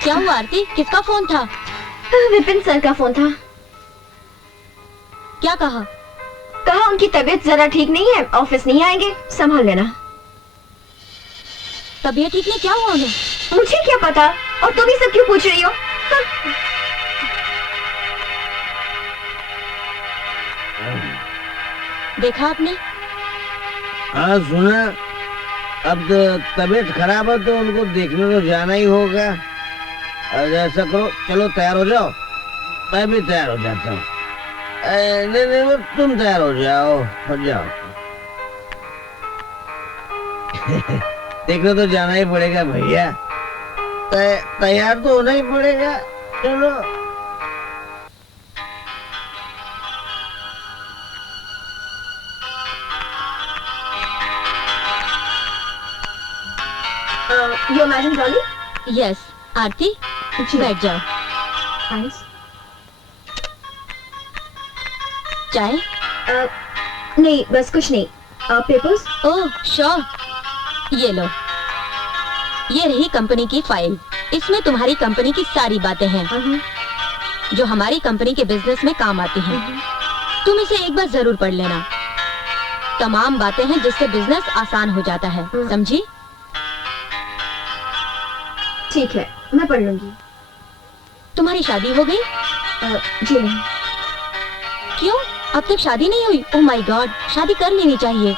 क्या हुआ आरती, किसका फोन था? विपिन सर का फोन था। क्या कहा? कहा उनकी तबीयत जरा ठीक नहीं है, ऑफिस नहीं आएंगे, संभाल लेना। तबीयत ठीक नहीं? क्या हुआ उन्हें? मुझे क्या पता, और तुम ही सब क्यों पूछ रही हो? देखा आपने? हाँ सुना। अब तो तबीयत खराब है तो उनको देखने तो जाना ही होगा। अब ऐसा करो, चलो तैयार हो जाओ, मैं भी तैयार हो जाता हूँ। नहीं नहीं वो तुम तैयार हो जाओ। देखने तो जाना ही पड़ेगा भैया, तैयार तो होना ही पड़ेगा। चलो। Your Madam Dolly? Yes. आरती, बैठ जाओ। Thanks. चाय? नहीं, बस कुछ नहीं। पेपर्स? ओह, श्योर। ये लो। ये रही कंपनी की फाइल। इसमें तुम्हारी कंपनी की सारी बातें हैं, जो हमारी कंपनी के बिजनेस में काम आती हैं। तुम इसे एक बार जरूर पढ़ लेना। तमाम बातें हैं जिससे बिजनेस आसान हो जाता है, समझी? ठीक है, मैं पढ़ लूंगी। तुम्हारी शादी हो गई? जी नहीं। क्यों? अब तक शादी नहीं हुई? ओह माय गॉड, शादी कर लेनी चाहिए।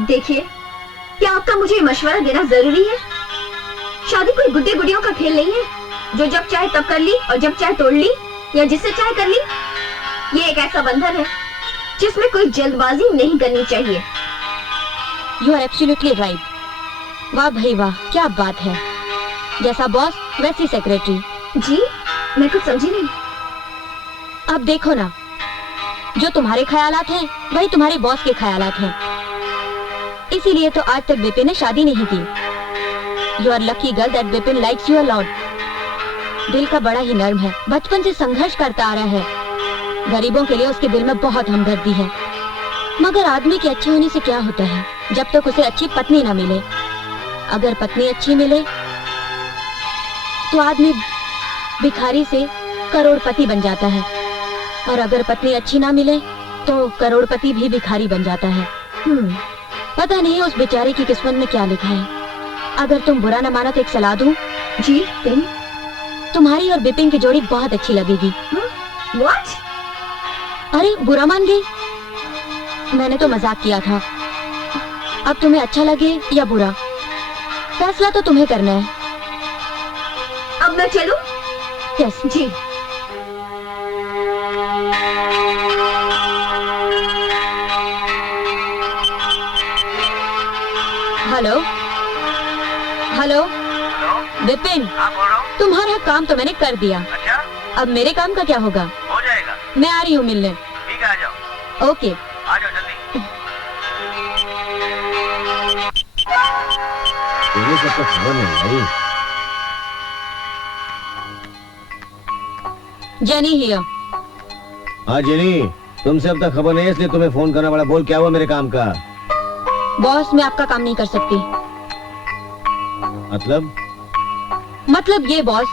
देखिए, क्या आपका मुझे मशवरा देना जरूरी है? शादी कोई गुड्डे गुड़ियों का खेल नहीं है, जो जब चाहे तब कर ली और जब चाहे तोड़ ली या जिससे चाहे कर ली। ये एक ऐसा बंधन है जिसमें कोई जल्दबाजी नहीं करनी चाहिए। You are absolutely right. वाह भाई वाह, क्या बात है। जैसा बॉस वैसी सेक्रेटरी। जी, मैं कुछ समझी नहीं। अब देखो ना, जो तुम्हारे ख्यालात हैं वही तुम्हारे बॉस के ख्यालात हैं। इसीलिए तो आज तक विपिन ने शादी नहीं की। You are lucky girl that Vipin likes you a lot. दिल का बड़ा ही नर्म है, बचपन से संघर्ष करता आ रहा है। गरीबों के लिए उसके दिल में बहुत हमदर्दी है। मगर आदमी के अच्छे होने से क्या होता है जब तक उसे अच्छी पत्नी न मिले। अगर पत्नी अच्छी मिले तो आदमी भिखारी से करोड़पति बन जाता है, और अगर पत्नी अच्छी ना मिले तो करोड़पति भी भिखारी बन जाता है। पता नहीं उस बेचारे की किस्मत में क्या लिखा है। अगर तुम बुरा न मानो तो एक सलाह दूं? जी, तुम्हारी और बिपिन की जोड़ी बहुत अच्छी लगेगी। What? अरे बुरा मान गई? मैंने तो मजाक किया था। अब तुम्हें अच्छा लगे या बुरा, फैसला तो तुम्हें करना है। अब मैं चलूं? यस जी। हेलो हेलो विपिन, तुम्हारा काम तो मैंने कर दिया। अच्छा? अब मेरे काम का क्या होगा? हो जाएगा। मैं आ रही हूँ मिलने। ठीक है, आ जाओ। ओके, आ जाओ जल्दी। ये सब तो खबर नहीं भाई। Jenny here. हाँ जेनी, तुमसे अब तक खबर नहीं है इसलिए तुम्हें फोन करना पड़ा। बोल क्या हुआ मेरे काम का? बॉस, मैं आपका काम नहीं कर सकती। मतलब ये बॉस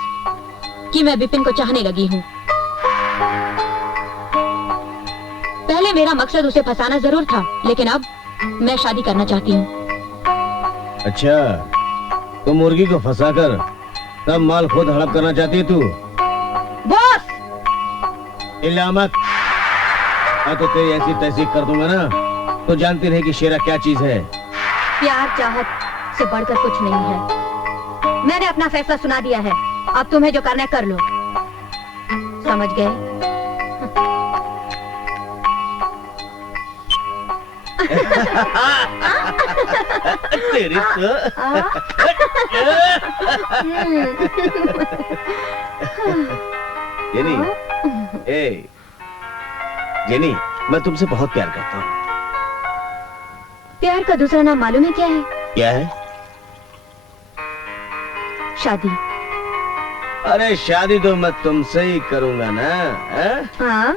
कि मैं विपिन को चाहने लगी हूँ। पहले मेरा मकसद उसे फंसाना जरूर था, लेकिन अब मैं शादी करना चाहती हूँ। अच्छा, तो मुर्गी को फंसाकर तब माल खुद हड़प करना चाहती है तू? बॉस! इल्ला मत। मैं तो तेरी ऐसी तहसीक कर दूंगा ना, तो जानती रहे कि शेरा क्या चीज है। प्यार चाहत से बढ़कर कुछ नहीं है। मैंने अपना फैसला सुना दिया है, अब तुम्हें जो करना है कर लो। समझ गए? तेरी तो जेनी, जेनी, मैं तुमसे बहुत प्यार करता हूँ। प्यार का दूसरा नाम मालूम है क्या है? क्या है? शादी। अरे शादी तो मैं तुमसे ही करूंगा ना। हाँ?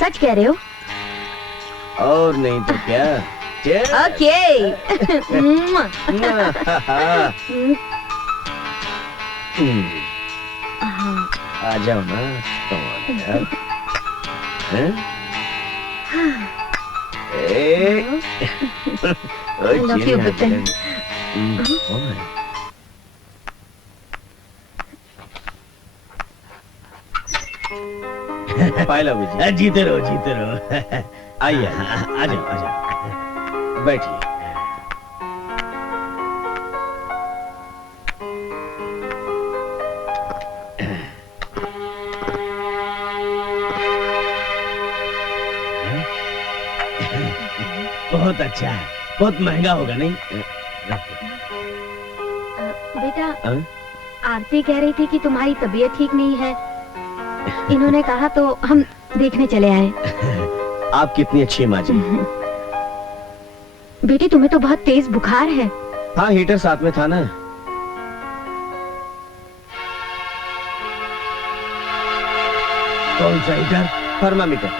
सच कह रहे हो? और नहीं तो क्या। ओके। आ जाओ ना। I love you, Vipin. पायल अभी जी। जीते रहो जीते रहो। आइए आ जाओ आ जाओ, बैठिए। बहुत अच्छा है, बहुत महंगा होगा नहीं? बेटा, हाँ? आरती कह रही थी कि तुम्हारी तबीयत ठीक नहीं है। इन्होंने कहा तो हम देखने चले आए। आप कितनी अच्छी माँ जी। बेटी, तुम्हें तो बहुत तेज बुखार है। हाँ, हीटर साथ में था ना। कौन सा हीटर? थर्मामीटर।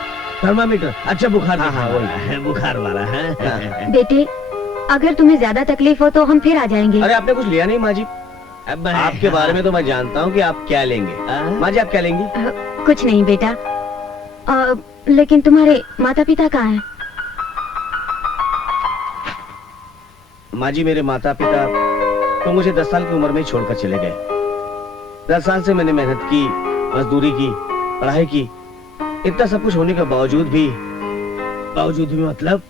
थर्मामीटर? अच्छा, बुखार हाँ, दिखा हाँ, वाला है, बुखार वाला है। बेटे, अगर तुम्हें ज्यादा तकलीफ हो तो हम फिर आ जाएंगे। अरे आपने कुछ लिया नहीं माँ जी? अब आपके बारे में तो मैं जानता हूँ कि आप क्या लेंगे। माँ जी, आप क्या लेंगी? कुछ नहीं बेटा। लेकिन तुम्हारे माता पिता कहाँ हैं? माँ जी, मेरे माता पिता तो मुझे 10 साल की उम्र में ही छोड़कर चले गए। 10 साल से मैंने मेहनत की, मजदूरी की, पढ़ाई की। इतना सब कुछ होने के बावजूद भी मतलब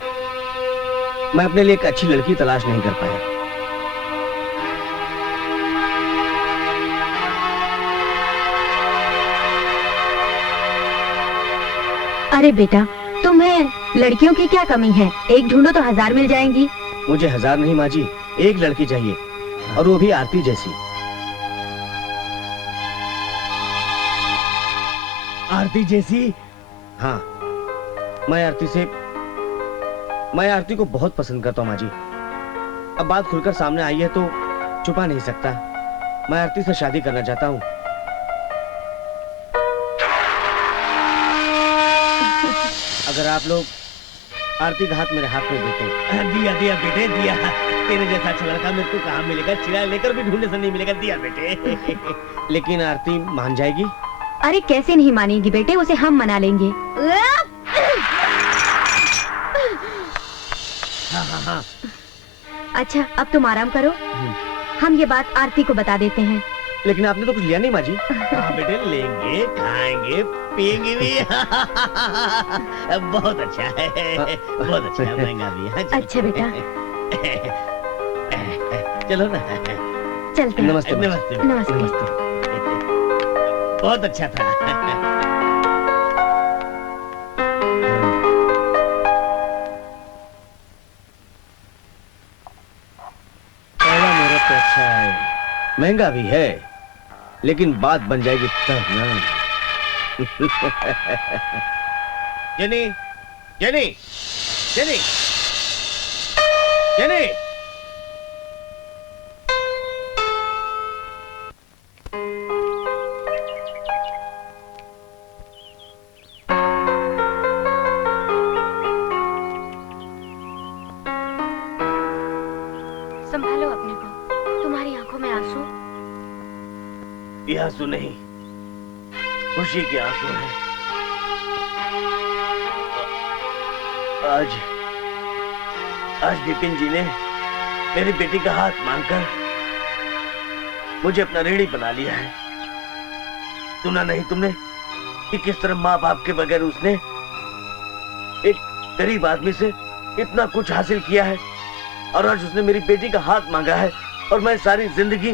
मैं अपने लिए एक अच्छी लड़की तलाश नहीं कर पाया। अरे बेटा, तुम्हें लड़कियों की क्या कमी है? एक ढूंढो तो 1000 मिल जाएंगी। मुझे 1000 नहीं माँ जी, एक लड़की चाहिए, और वो भी आरती जैसी। आरती जैसी? हाँ, मैं आरती को बहुत पसंद करता हूँ माँ जी। अब बात खुलकर सामने आई है तो छुपा नहीं सकता। मैं आरती से शादी करना चाहता हूँ। अगर आप लोग आरती का हाथ मेरे हाथ में देते। दिया दिया बेटे दिया। तेरे जैसा अच्छा लड़का मेरे को कहाँ मिलेगा? चिराग लेकर भी ढूंढने से नहीं मिलेगा। दिया बेटे। लेकिन आरती मान जाएगी? अरे कैसे नहीं मानेगी बेटे, उसे हम मना लेंगे। हाँ। अच्छा, अब तुम आराम करो। हम ये बात आरती को बता देते हैं। लेकिन आपने तो कुछ लिया नहीं माँ जी। हाँ बेटे, लेंगे, खाएंगे, पिएंगे भी। बहुत अच्छा है, बहुत अच्छा है, महंगा भी है। अच्छा बेटा, चलो ना। चलते हैं। नमस्ते नमस्ते नमस्ते। बहुत अच्छा था। पहला मेरा तो अच्छा है, महंगा भी है, लेकिन बात बन जाएगी तब ना। Jenny, jenny, jenny, jenny. संभालो अपने को, तुम्हारी आंखों में आंसू। ये आंसू नहीं, खुशी के आंसू हैं। आज विपिन जी ने मेरी बेटी का हाथ मांगकर मुझे अपना ऋणी बना लिया है। सुना नहीं तुमने कि किस तरह माँ बाप के बगैर उसने एक गरीब आदमी से इतना कुछ हासिल किया है, और आज उसने मेरी बेटी का हाथ मांगा है, और मैं सारी जिंदगी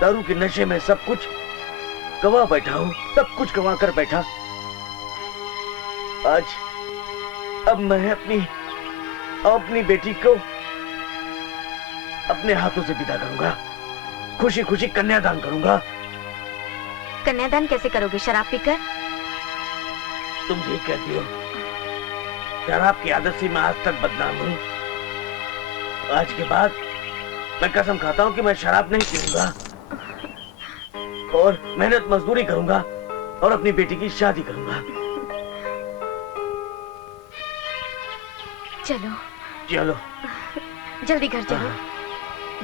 दारू के नशे में सब कुछ गवा बैठा हूँ, सब कुछ गवा कर बैठा। आज अब मैं अपनी बेटी को अपने हाथों से विदा करूंगा, खुशी खुशी कन्यादान करूंगा। कन्यादान कैसे करोगे? शराब पीकर? तुम ठीक कहती हो, शराब की आदत से मैं आज तक बदनाम हूँ। आज के बाद मैं कसम खाता हूँ कि मैं शराब नहीं पीऊंगा, और मेहनत मजदूरी करूंगा, और अपनी बेटी की शादी करूंगा। चलो चलो जल्दी घर चलो,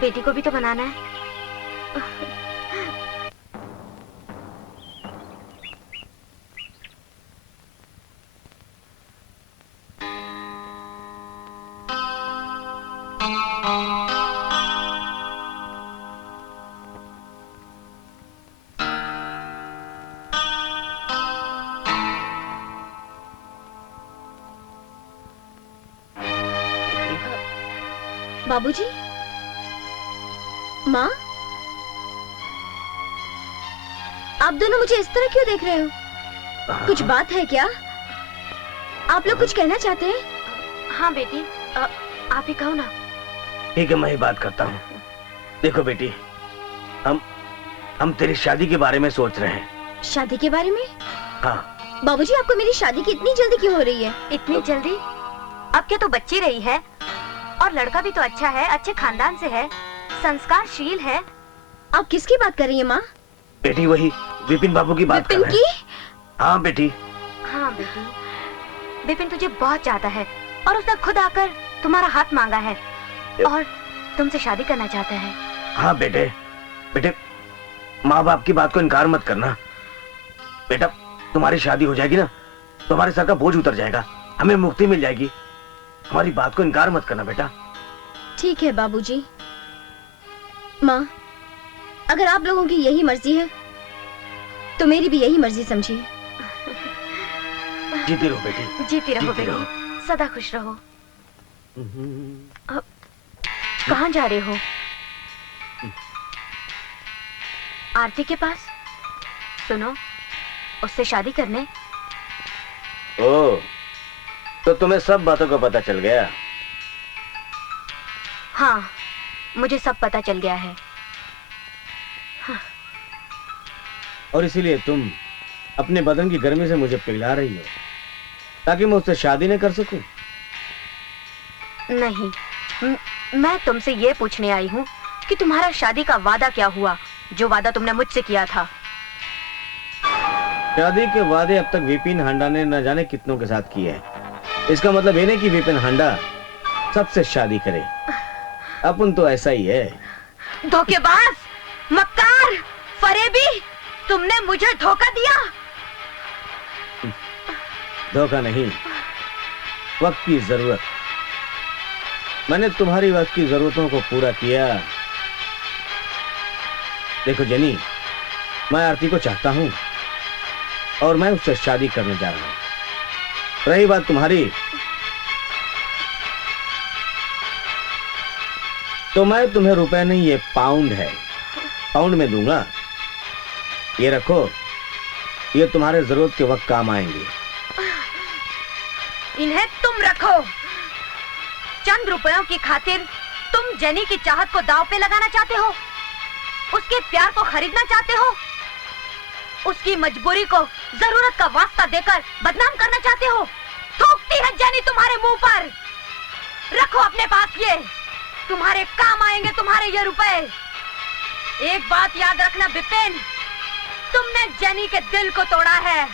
बेटी को भी तो बनाना है। बाबूजी, माँ, आप दोनों मुझे इस तरह क्यों देख रहे हो? कुछ बात है क्या? आप लोग कुछ कहना चाहते हैं? हाँ बेटी, आप ही कहो ना। ठीक है, मैं ही बात करता हूँ। देखो बेटी, हम तेरी शादी के बारे में सोच रहे हैं। शादी के बारे में? हाँ। बाबूजी, आपको मेरी शादी की इतनी जल्दी क्यों हो रही है? इतनी जल्दी? अब क्या तो बच्ची रही है, और लड़का भी तो अच्छा है, अच्छे खानदान से है, संस्कारशील है। आप किसकी बात कर रही हैं माँ? बेटी वही विपिन बाबू की बात कर रहे हैं। विपिन की? हाँ बेटी। हाँ बेटी, विपिन तुझे बहुत चाहता है और उसने खुद आकर तुम्हारा हाथ मांगा है और तुमसे शादी करना चाहता है। हाँ बेटे, माँ बाप की बात को इनकार मत करना। बेटा, तुम्हारी शादी हो जाएगी ना तो हमारे सर का बोझ उतर जाएगा, हमें मुक्ति मिल जाएगी। हमारी बात को इनकार मत करना बेटा। ठीक है बाबूजी। माँ, अगर आप लोगों की यही मर्जी है तो मेरी भी यही मर्जी समझिए। जीती रहो बेटी। जीती रहो बेटी, सदा खुश रहो। अब कहाँ जा रहे हो? आरती के पास? सुनो, उससे शादी करने। ओ, तो तुम्हें सब बातों का पता चल गया? हाँ, मुझे सब पता चल गया है। हाँ। और इसीलिए तुम अपने बदन की गर्मी से मुझे पिघला रही हो ताकि मैं उससे शादी न कर सकूं? नहीं, मैं तुमसे ये पूछने आई हूँ कि तुम्हारा शादी का वादा क्या हुआ, जो वादा तुमने मुझसे किया था। शादी के वादे अब तक विपिन हांडा ने न जाने कितनों के साथ किए हैं। इसका मतलब ये नहीं कि विपिन हांडा सबसे शादी करे। अपन तो ऐसा ही है। धोखेबाज, मक्कार, फरेबी, तुमने मुझे धोखा दिया। धोखा नहीं, वक्त की जरूरत। मैंने तुम्हारी वक्त की जरूरतों को पूरा किया। देखो जेनी, मैं आरती को चाहता हूं और मैं उससे शादी करने जा रहा हूं। रही बात तुम्हारी, तो मैं तुम्हें रुपए नहीं, ये पाउंड है, पाउंड में दूंगा। ये रखो, ये तुम्हारे जरूरत के वक्त काम आएंगे। इन्हें तुम रखो। चंद रुपयों की खातिर तुम जेनी की चाहत को दांव पे लगाना चाहते हो, उसके प्यार को खरीदना चाहते हो, उसकी मजबूरी को जरूरत का वास्ता देकर बदनाम करना चाहते हो। थूकती है जेनी तुम्हारे मुंह पर। रखो अपने पास, ये तुम्हारे काम आएंगे, तुम्हारे ये रुपए। एक बात याद रखना विपिन, तुमने जेनी के दिल को तोड़ा है।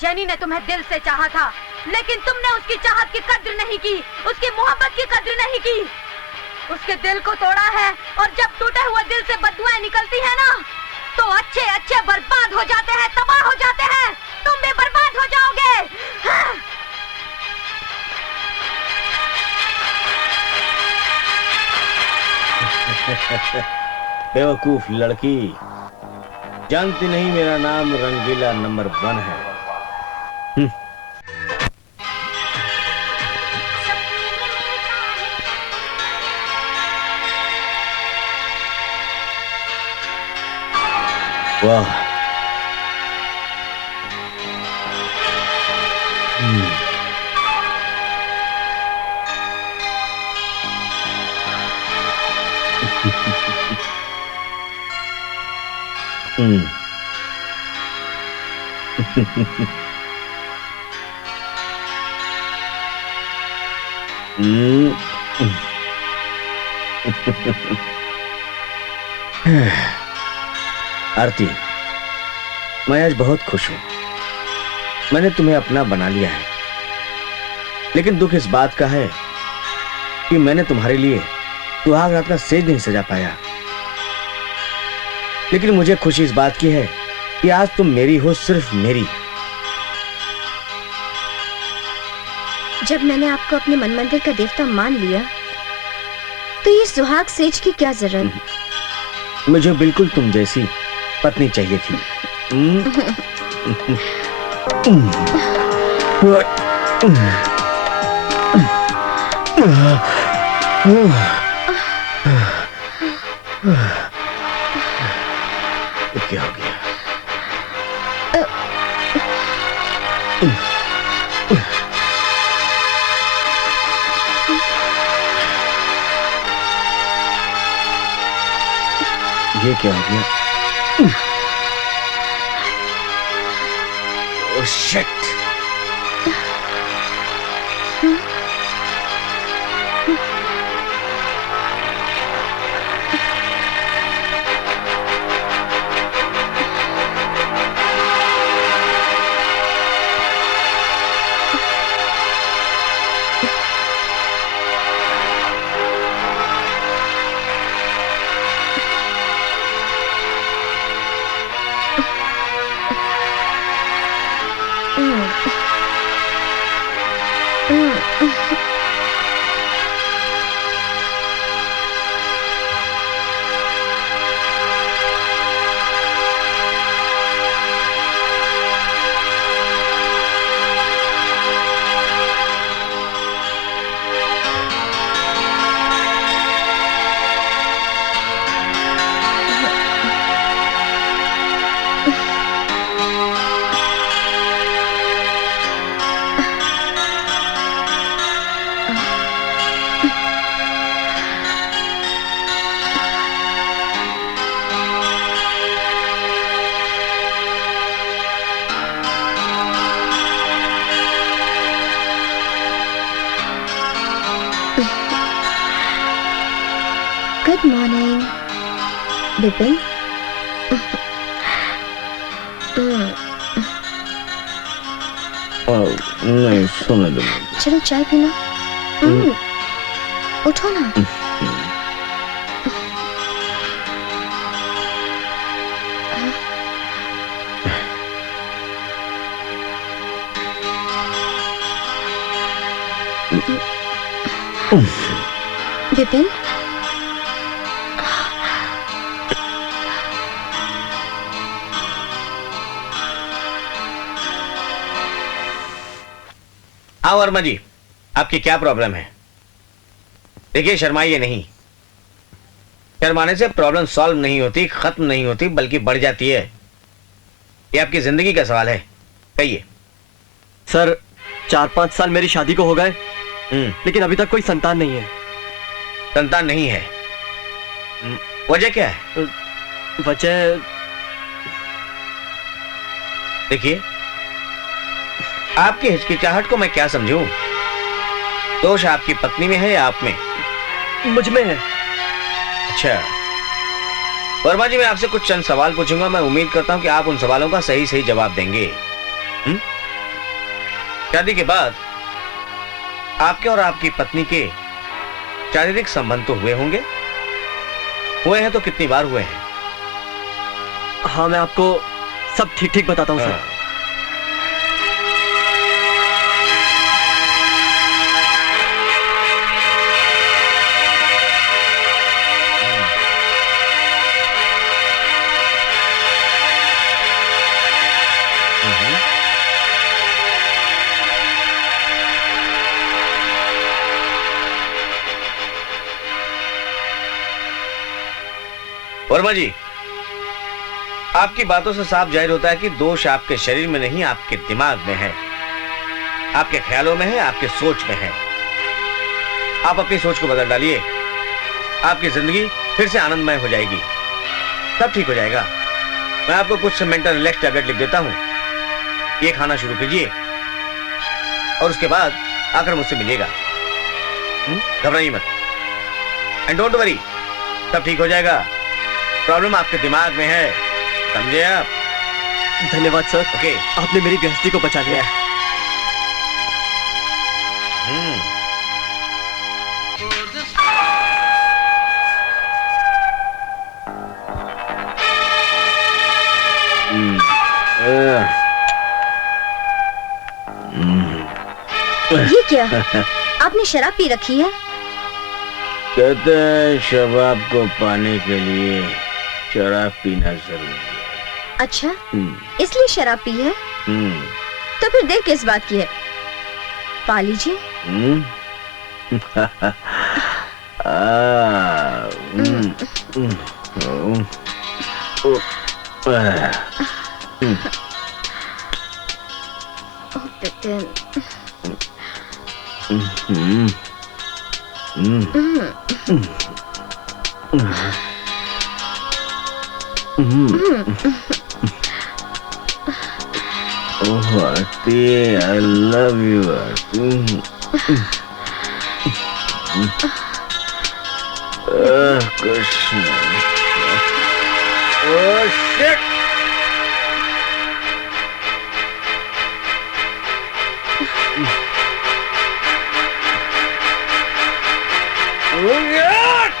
जेनी ने तुम्हें दिल से चाहा था, लेकिन तुमने उसकी चाहत की कद्र नहीं की, उसकी मोहब्बत की कद्र नहीं की। उसके दिल को तोड़ा है, और जब टूटे हुए दिल से बददुआएं निकलती है ना, तो अच्छे अच्छे बर्बाद हो जाते हैं, तबाह हो जाते हैं। तुम भी बर्बाद हो जाओगे। हाँ। बेवकूफ लड़की, जानती नहीं मेरा नाम रंगीला नंबर 1 है। वाह, आरती, मैं आज बहुत खुश हूं। मैंने तुम्हें अपना बना लिया है, लेकिन दुख इस बात का है कि मैंने तुम्हारे लिए सुहाग रात का सेज नहीं सजा पाया। लेकिन मुझे खुशी इस बात की है कि आज तुम मेरी हो, सिर्फ मेरी। जब मैंने आपको अपने मन मंदिर का देवता मान लिया, तो ये सुहाग सेज की क्या जरूरत? मुझे बिल्कुल तुम जैसी पत्नी चाहिए थी। क्या हो गया? ये क्या हो गया? Oh shit! Good morning Vipin. नहीं सोने दो। चलो चाय पी लो। उठो ना। विपिन हाँ वर्मा जी, आपकी क्या प्रॉब्लम है? देखिए शर्माइए नहीं। शर्माने से प्रॉब्लम सॉल्व नहीं होती, खत्म नहीं होती, बल्कि बढ़ जाती है। ये आपकी जिंदगी का सवाल है, कहिए। सर 4-5 साल मेरी शादी को हो गए, लेकिन अभी तक कोई संतान नहीं है। संतान नहीं है, वजह क्या है? वजह देखिए, आपकी हिचकिचाहट को मैं क्या समझूं? दोष आपकी पत्नी में है या आप में? मुझ में है। अच्छा वर्मा जी, मैं आपसे कुछ चंद सवाल पूछूंगा। मैं उम्मीद करता हूं कि आप उन सवालों का सही सही जवाब देंगे। शादी के बाद आपके और आपकी पत्नी के शारीरिक संबंध तो हुए होंगे? हुए हैं तो कितनी बार हुए हैं? हाँ, मैं आपको सब ठीक ठीक बताता हूँ सर। वर्मा जी, आपकी बातों से साफ जाहिर होता है कि दोष आपके शरीर में नहीं, आपके दिमाग में है, आपके ख्यालों में है, आपके सोच में है। आप अपनी सोच को बदल डालिए, आपकी जिंदगी फिर से आनंदमय हो जाएगी, सब ठीक हो जाएगा। मैं आपको कुछ मेंटल रिलैक्स टैबलेट लिख देता हूं, ये खाना शुरू कीजिए और उसके बाद आकर मुझसे मिलिएगा। घबराइए मत, एंड डोंट वरी, सब ठीक हो जाएगा। प्रॉब्लम आपके दिमाग में है, समझे आप? धन्यवाद सर। ओके, आपने मेरी गृहस्थी को बचा लिया। ये क्या? आपने शराब पी रखी है? कहते हैं शबाब को पाने के लिए शराब पीना जरूरी है। अच्छा, इसलिए शराब पी है? तो फिर देर किस बात की है? पा लीजिए। Oh, Aarti, I love you, Aarti. Krishna. Oh, shit! Oh, God!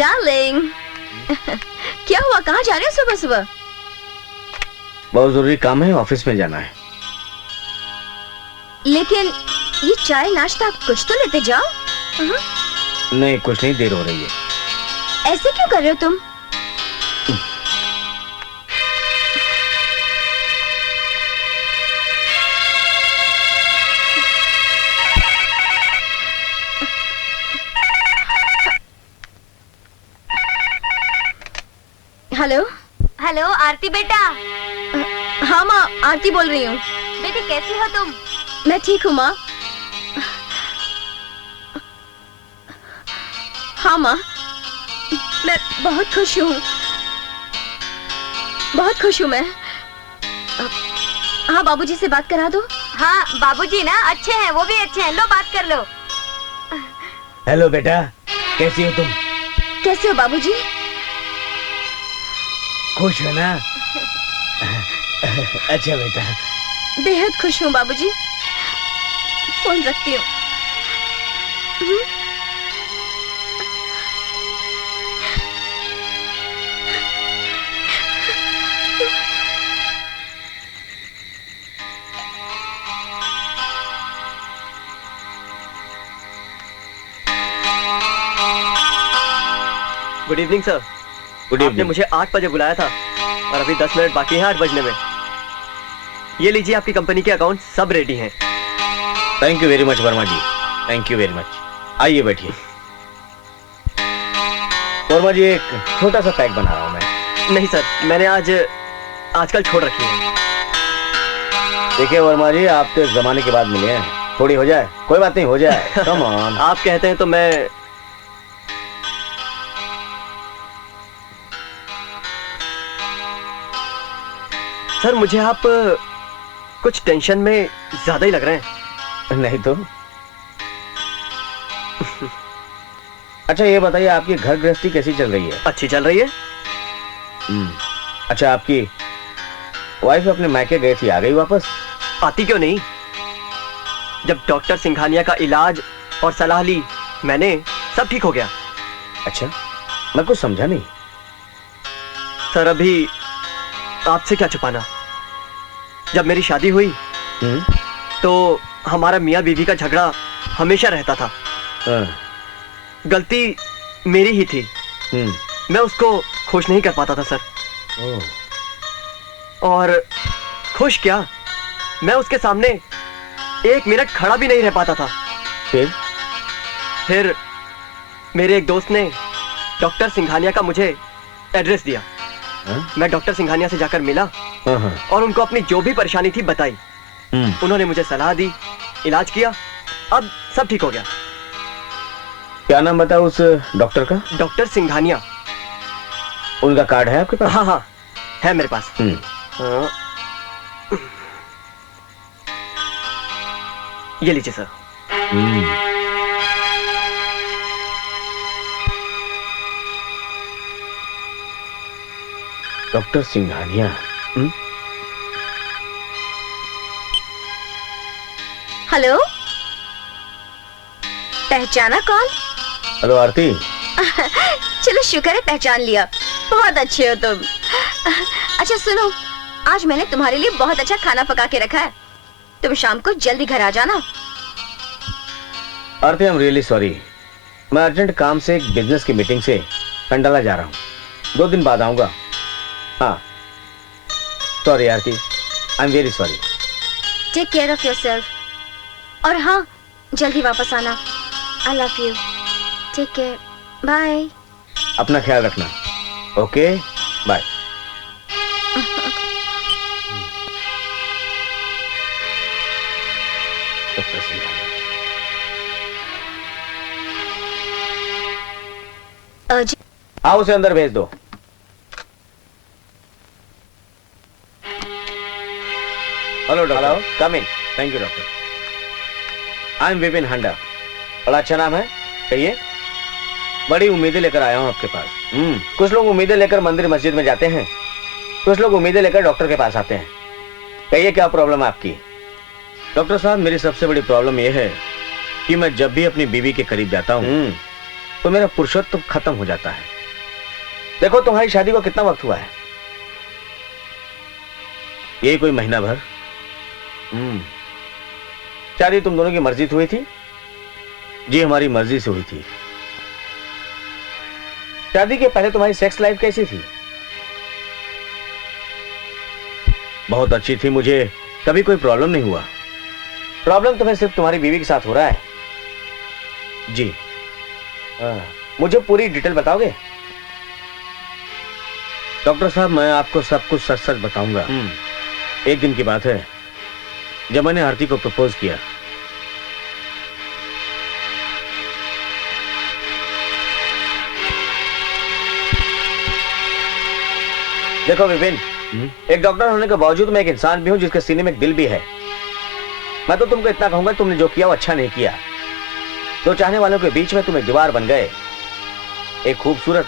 Darling, क्या हुआ? कहाँ जा रहे हो सुबह सुबह? बहुत जरूरी काम है, ऑफिस में जाना है। लेकिन ये चाय नाश्ता कुछ तो लेते जाओ। नहीं, कुछ नहीं, देर हो रही है। ऐसे क्यों कर रहे हो तुम? हेलो हेलो आरती बेटा। हाँ माँ, आरती बोल रही हूँ। बेटी कैसी हो तुम? मैं ठीक हूँ माँ। हाँ माँ, मैं बहुत खुश हूँ, बहुत खुश हूँ मैं। हाँ, बाबूजी से बात करा दो। हाँ बाबूजी ना अच्छे हैं, वो भी अच्छे हैं, लो बात कर लो। हेलो बेटा, कैसी हो तुम? कैसे हो बाबूजी? खुश हो ना? अच्छा बेटा। बेहद खुश हूँ बाबूजी। फोन रखती हूँ। Good evening sir. गुड आपने इवनिंग। मुझे 8 बजे बुलाया था और अभी 10 मिनट बाकी हैं 8 बजने में। ये लीजिए, आपकी कंपनी के अकाउंट सब रेडी हैं। Thank you very much Verma ji, thank you very much. आइए बैठिए। वर्मा जी, एक छोटा सा पैक बना रहा हूँ मैं। नहीं सर, मैंने आजकल छोड़ रखी है। देखिए वर्मा जी, आप तो इस जमाने के बाद मिले हैं, थोड़ी हो जाए। कोई बात नहीं, हो जाए। Come on. आप कहते हैं तो मैं सर, मुझे आप कुछ टेंशन में ज्यादा ही लग रहे हैं। नहीं तो। अच्छा ये बताइए, आपकी घर गृहस्थी कैसी चल रही है? अच्छी चल रही है। अच्छा, आपकी वाइफ अपने मायके गई थी, आ गई वापस? आती क्यों नहीं? जब डॉक्टर सिंघानिया का इलाज और सलाह ली मैंने, सब ठीक हो गया। अच्छा, मैं कुछ समझा नहीं। सर, अभी आपसे क्या छुपाना, जब मेरी शादी हुई तो हमारा मियाँ बीवी का झगड़ा हमेशा रहता था। गलती मेरी ही थी, मैं उसको खुश नहीं कर पाता था सर। और खुश क्या, मैं उसके सामने 1 मिनट खड़ा भी नहीं रह पाता था। फिर मेरे एक दोस्त ने डॉक्टर सिंघानिया का मुझे एड्रेस दिया। मैं डॉक्टर सिंघानिया से जाकर मिला और उनको अपनी जो भी परेशानी थी बताई। उन्होंने मुझे सलाह दी, इलाज किया, अब सब ठीक हो गया। क्या नाम बताया उस डॉक्टर का? डॉक्टर सिंघानिया। उनका कार्ड है आपके पास? हाँ हाँ, है मेरे पास। ये लीजिए सर। डॉक्टर सिंघानिया। हेलो, पहचाना कौन? हेलो आरती। चलो शुक्र है पहचान लिया, बहुत अच्छे हो तुम। अच्छा सुनो, आज मैंने तुम्हारे लिए बहुत अच्छा खाना पका के रखा है, तुम शाम को जल्दी घर आ जाना। आरती, आई एम रियली सॉरी, मैं अर्जेंट काम से एक बिजनेस की मीटिंग से कंडाला जा रहा हूँ, 2 दिन बाद आऊंगा। हाँ sorry Aarti, I am very sorry. Take care of yourself, और हाँ जल्दी वापस आना। I love you, take care, bye. अपना ख्याल रखना, ओके बाय। हाँ उसे अंदर भेज दो। Hello doctor, come in. Thank you doctor. I am Vipin Handa. बड़ा अच्छा नाम है, कहिए। बड़ी उम्मीदें लेकर आया हूँ आपके पास। कुछ लोग उम्मीदें लेकर मंदिर मस्जिद में जाते हैं, कुछ लोग उम्मीदें लेकर डॉक्टर के पास आते हैं। कहिए क्या प्रॉब्लम है आपकी? डॉक्टर साहब, मेरी सबसे बड़ी प्रॉब्लम यह है कि मैं जब भी अपनी बीवी के करीब जाता हूँ तो मेरा पुरुषत्व खत्म हो जाता है। देखो तुम्हारी शादी को कितना वक्त हुआ है? यही कोई महीना भर। शादी तुम दोनों की मर्जी से हुई थी? जी हमारी मर्जी से हुई थी। शादी के पहले तुम्हारी सेक्स लाइफ कैसी थी? बहुत अच्छी थी, मुझे कभी कोई प्रॉब्लम नहीं हुआ। प्रॉब्लम तुम्हें सिर्फ तुम्हारी बीवी के साथ हो रहा है। जी मुझे पूरी डिटेल बताओगे? डॉक्टर साहब, मैं आपको सब कुछ सच सच बताऊंगा। एक दिन की बात है जब मैंने आरती को प्रपोज किया। देखो विपिन, एक डॉक्टर होने के बावजूद मैं एक इंसान भी हूं जिसके सीने में एक दिल भी है। मैं तो तुमको इतना कहूंगा, तुमने जो किया वो अच्छा नहीं किया। दो चाहने वालों के बीच में तुम एक दीवार बन गए। एक खूबसूरत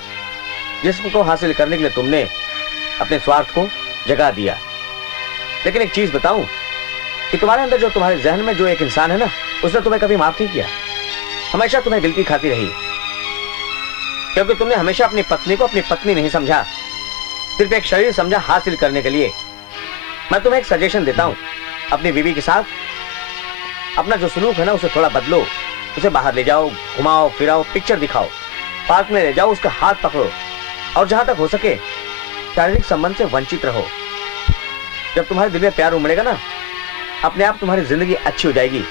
जिस्म को हासिल करने के लिए तुमने अपने स्वार्थ को जगा दिया। लेकिन एक चीज बताऊं कि तुम्हारे अंदर जो तुम्हारे जहन में जो एक इंसान है ना, उसने तुम्हें कभी माफ नहीं किया। हमेशा तुम्हें गिल्टी खाती रही, क्योंकि तुमने हमेशा अपनी पत्नी को अपनी पत्नी नहीं समझा, सिर्फ एक शरीर समझा हासिल करने के लिए। मैं तुम्हें एक सजेशन देता हूं, अपनी बीवी के साथ अपना जो सलूक है ना उसे थोड़ा बदलो। उसे बाहर ले जाओ, घुमाओ फिराओ, पिक्चर दिखाओ, पार्क में ले जाओ, उसका हाथ पकड़ो, और जहां तक हो सके शारीरिक संबंध से वंचित रहो। जब तुम्हारे दिल में प्यार उमड़ेगा ना, अपने आप तुम्हारी जिंदगी अच्छी हो जाएगी,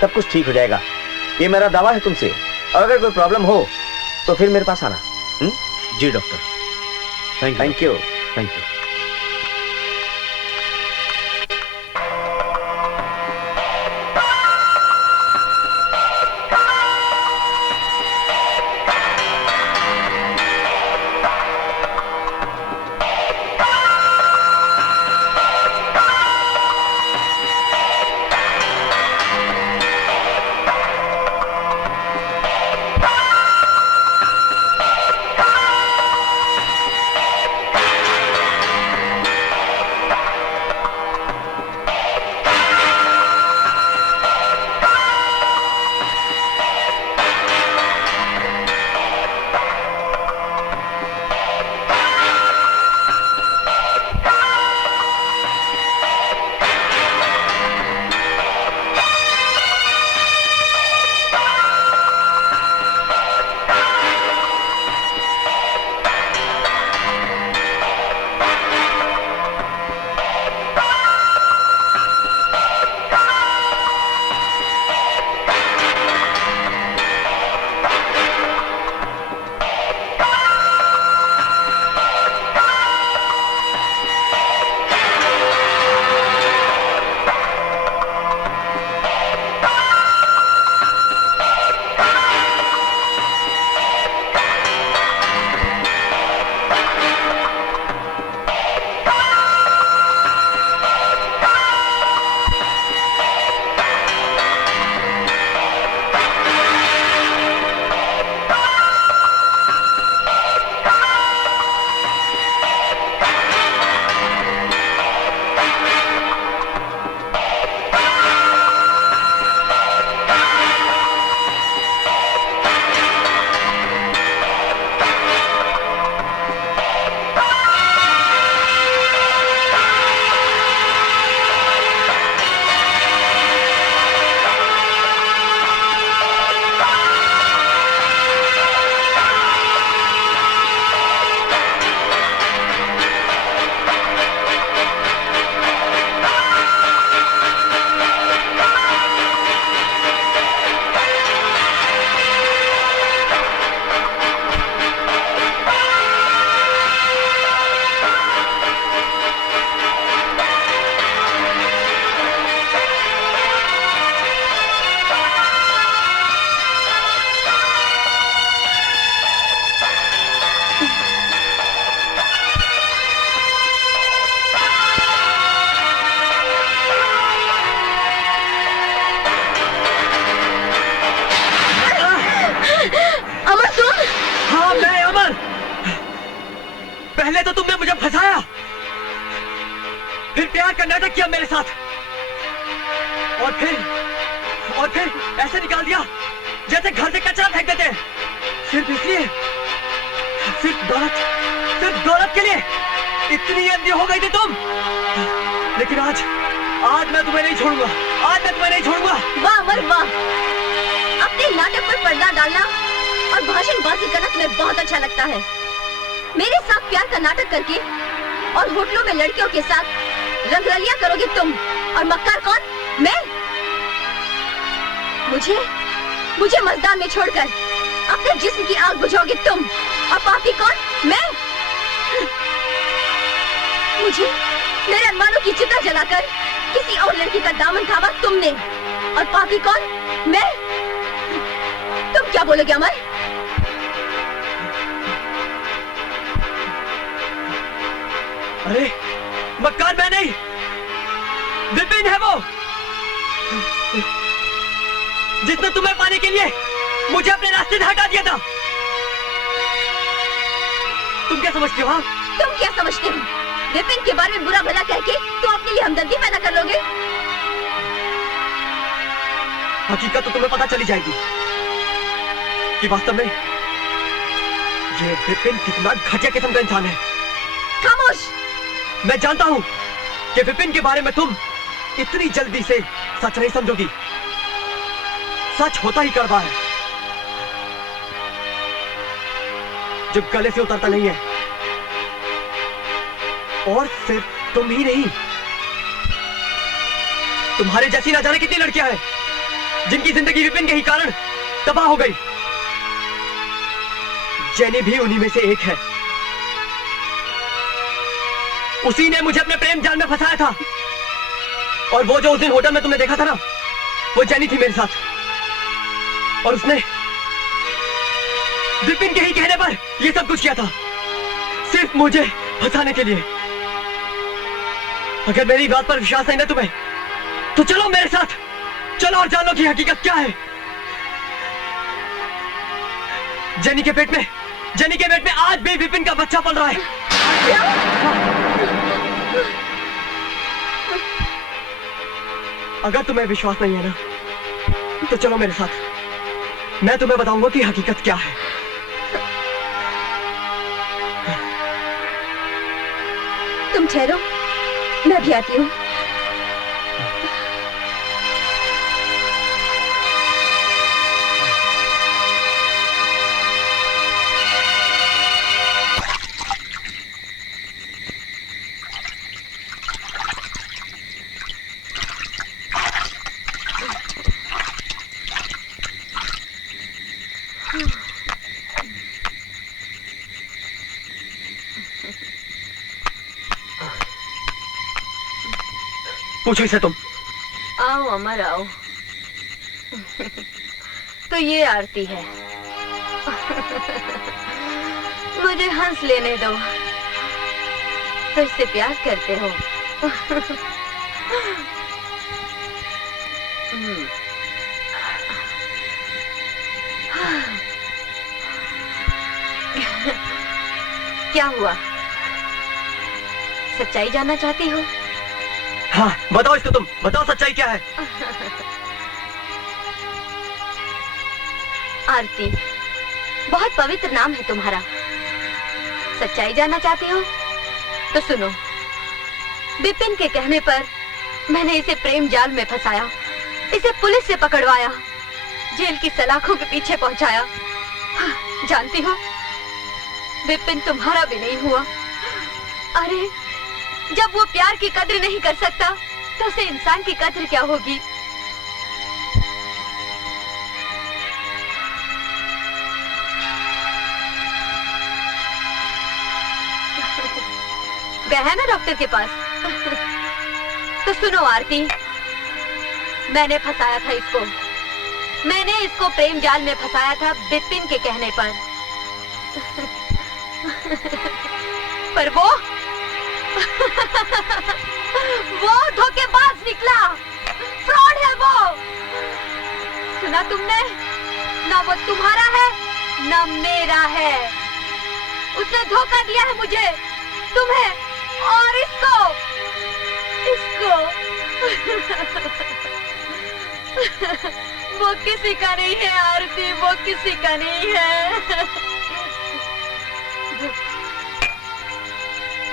सब कुछ ठीक हो जाएगा। ये मेरा दावा है तुमसे। और अगर कोई प्रॉब्लम हो तो फिर मेरे पास आना। जी doctor, thank you. Thank you. मुझे फंसाया, फिर प्यार का नाटक किया मेरे साथ, और फिर ऐसे निकाल दिया जैसे घर से कचरा फेंक देते हैं, सिर्फ इसलिए, सिर्फ दौलत के लिए। इतनी अंधी हो गई थी तुम। लेकिन आज मैं तुम्हें नहीं छोड़ूंगा, आज मैं तुम्हें नहीं छोड़ूंगा। वाह अमर वाह, अपने नाटक पर पर्दा डालना और भाषणबाजी करना तुम्हें बहुत अच्छा लगता है। मेरे साथ प्यार का नाटक करके और होटलों में लड़कियों के साथ रंगरलियां करोगे तुम, और मक्कार कौन? मैं? मुझे मजदार में छोड़कर अपने जिस्म की आग बुझाओगे तुम, और पापी कौन? मैं? मुझे मेरे अरमानों की चिता जलाकर किसी और लड़की का दामन थामा तुमने, और पापी कौन? मैं? तुम क्या बोलोगे अमर? अरे मक्कार मैं नहीं, विपिन है वो, जिसने तुम्हें पाने के लिए मुझे अपने रास्ते से हटा दिया था। तुम क्या समझते हो? हाँ, तुम क्या समझते हो? विपिन के बारे में बुरा भला कह के तुम अपने लिए हमदर्दी पैदा कर लोगे। हकीकत तो तुम्हें पता चली जाएगी कि वास्तव में ये विपिन कितना घटिया किस्म का इंसान है। खामोश! मैं जानता हूं कि विपिन के बारे में तुम इतनी जल्दी से सच नहीं समझोगी। सच होता ही कड़वा है, जो गले से उतरता नहीं है। और सिर्फ तुम ही नहीं, तुम्हारे जैसी ना जाने कितनी लड़कियां हैं जिनकी जिंदगी विपिन के ही कारण तबाह हो गई। जेनी भी उन्हीं में से एक है। उसी ने मुझे अपने प्रेम जाल में फंसाया था, और वो जो उस दिन होटल में तुमने देखा था ना, वो जेनी थी मेरे साथ, और उसने विपिन के ही कहने पर ये सब कुछ किया था, सिर्फ मुझे फंसाने के लिए। अगर मेरी बात पर विश्वास नहीं ना तुम्हें, तो चलो मेरे साथ, चलो और जान लो कि हकीकत क्या है। जेनी के पेट में आज भी विपिन का बच्चा पल रहा है। अगर तुम्हें विश्वास नहीं है ना, तो चलो मेरे साथ, मैं तुम्हें बताऊंगा कि हकीकत क्या है। तुम ठहरो, मैं भी आती हूँ। पूछो इसे तुम। आओ अमर आओ। तो ये आरती है। मुझे हंस लेने दो। तो इससे प्यार करते हो? क्या हुआ? सच्चाई जानना चाहती हो? हाँ, बताओ इसको तुम, बताओ सच्चाई क्या है। आरती, बहुत पवित्र नाम है तुम्हारा। सच्चाई जानना चाहती हो? तो सुनो। विपिन के कहने पर मैंने इसे प्रेम जाल में फंसाया, इसे पुलिस से पकड़वाया, जेल की सलाखों के पीछे पहुंचाया। जानती हो, विपिन तुम्हारा भी नहीं हुआ। अरे, जब वो प्यार की कद्र नहीं कर सकता, तो उसे इंसान की कद्र क्या होगी? गया है ना डॉक्टर के पास? तो सुनो आरती, मैंने फंसाया था इसको। मैंने इसको प्रेम जाल में फंसाया था विपिन के कहने पर। पर वो धोखेबाज निकला, फ्रॉड है वो। सुना तुमने? ना वो तुम्हारा है, ना मेरा है। उसने धोखा दिया है मुझे, तुम्हें और इसको वो किसी का नहीं है आरती, वो किसी का नहीं है।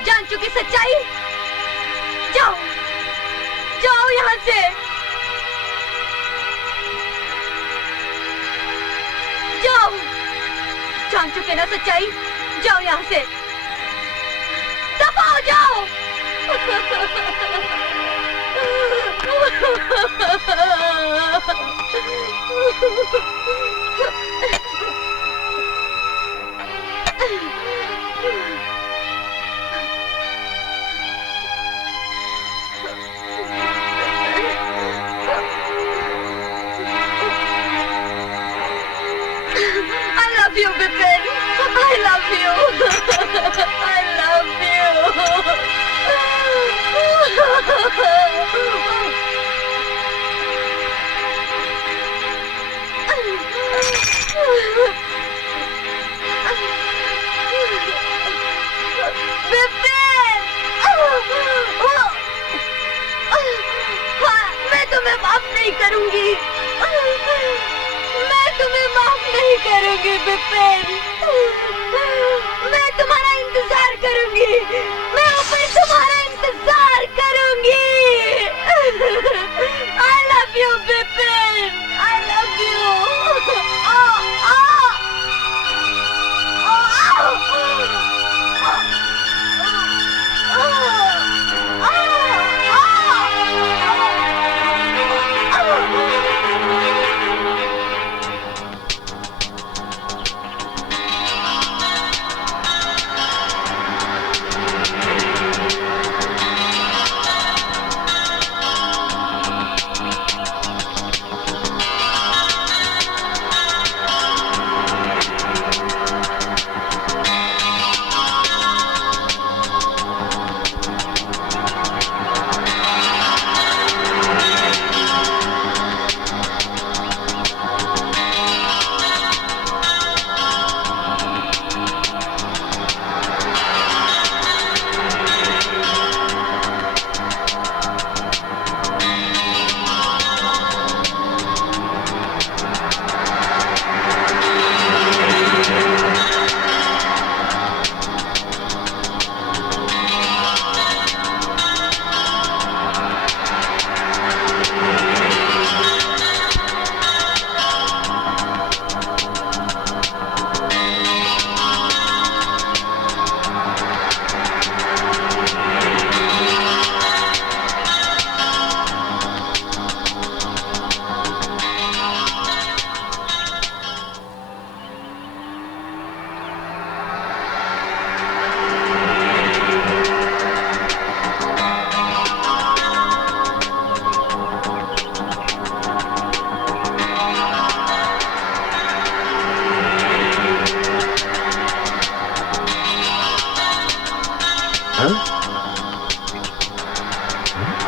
जान चुकी सच्चाई, जाओ जाओ यहाँ से, जाओ। जान चुके ना सच्चाई, जाओ यहाँ से, दफा हो जाओ। I love you, Bipin. I love you. I love you. Bipin! मैं तुम्हें माफ नहीं करूंगी, मैं तुम्हें माफ नहीं करूंगी बिपिन। मैं तुम्हारा इंतजार करूंगी, मैं ऊपर तुम्हारा इंतजार करूंगी। I love you Bipin, I love you।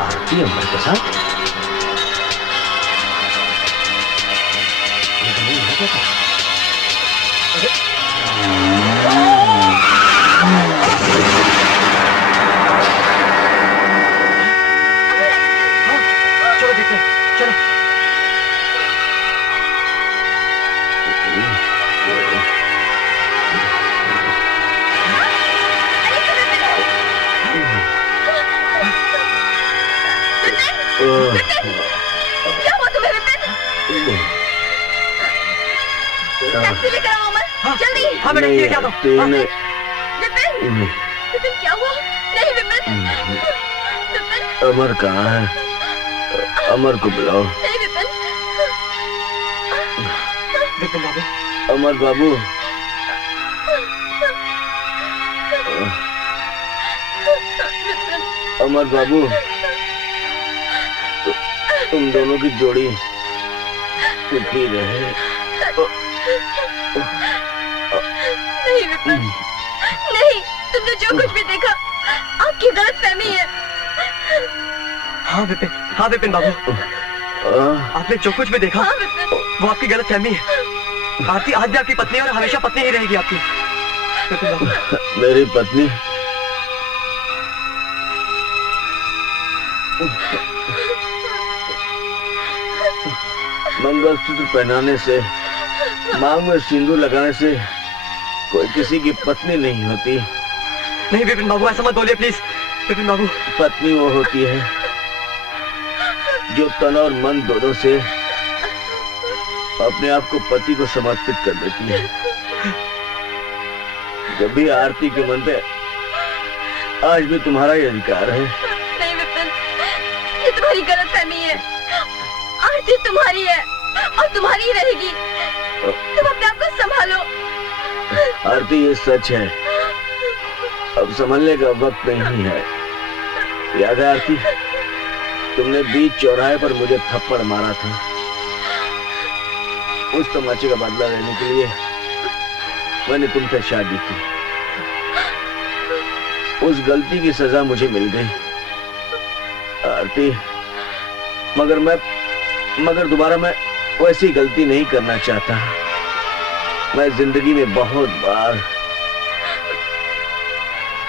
आरती अमर के साथ चलो देखते हैं, चलो। क्या हुआ तुम्हें विपिन? टैक्सी लेकर आओ अमर, जल्दी। हाँ मैं टैक्सी लेके आता हूँ। विपिन, विपिन क्या हुआ? नहीं विपिन, विपिन। अमर कहाँ है? अमर को बुलाओ। नहीं विपिन। विपिन बाबू। अमर बाबू। अमर बाबू, तुम दोनों की जोड़ी सुखी रहे। नहीं विपिन, नहीं, तुमने जो कुछ भी देखा आपकी गलतफहमी है। हाँ विपिन बाबू, आपने जो कुछ भी देखा हाँ विपिन, वो आपकी गलतफहमी है। आरती आज भी आपकी पत्नी है और हमेशा पत्नी ही रहेगी आपकी। विपिन बाबू। मेरी पत्नी मंगलसूत्र पहनाने से, मांग में सिंदूर लगाने से कोई किसी की पत्नी नहीं होती। नहीं विपिन बाबू, ऐसा मत बोलिए प्लीज। विपिन बाबू, पत्नी वो होती है जो तन और मन दोनों से अपने आप को पति को समर्पित कर देती है। जब भी आरती के मन पे आज भी तुम्हारा ही अधिकार है। नहीं विपिन, ये तुम्हारी गलतफहमी है। आरती तुम्हारी है और तुम्हारी ही रहेगी। तुम अपने आप को संभालो। आरती, ये सच है, अब संभलने का वक्त नहीं है। याद है आरती, तुमने बीच चौराहे पर मुझे थप्पड़ मारा था। उस तमाचे का बदला लेने के लिए मैंने तुमसे शादी की। उस गलती की सजा मुझे मिल गई आरती, मगर दोबारा मैं वैसी गलती नहीं करना चाहता। मैं जिंदगी में बहुत बार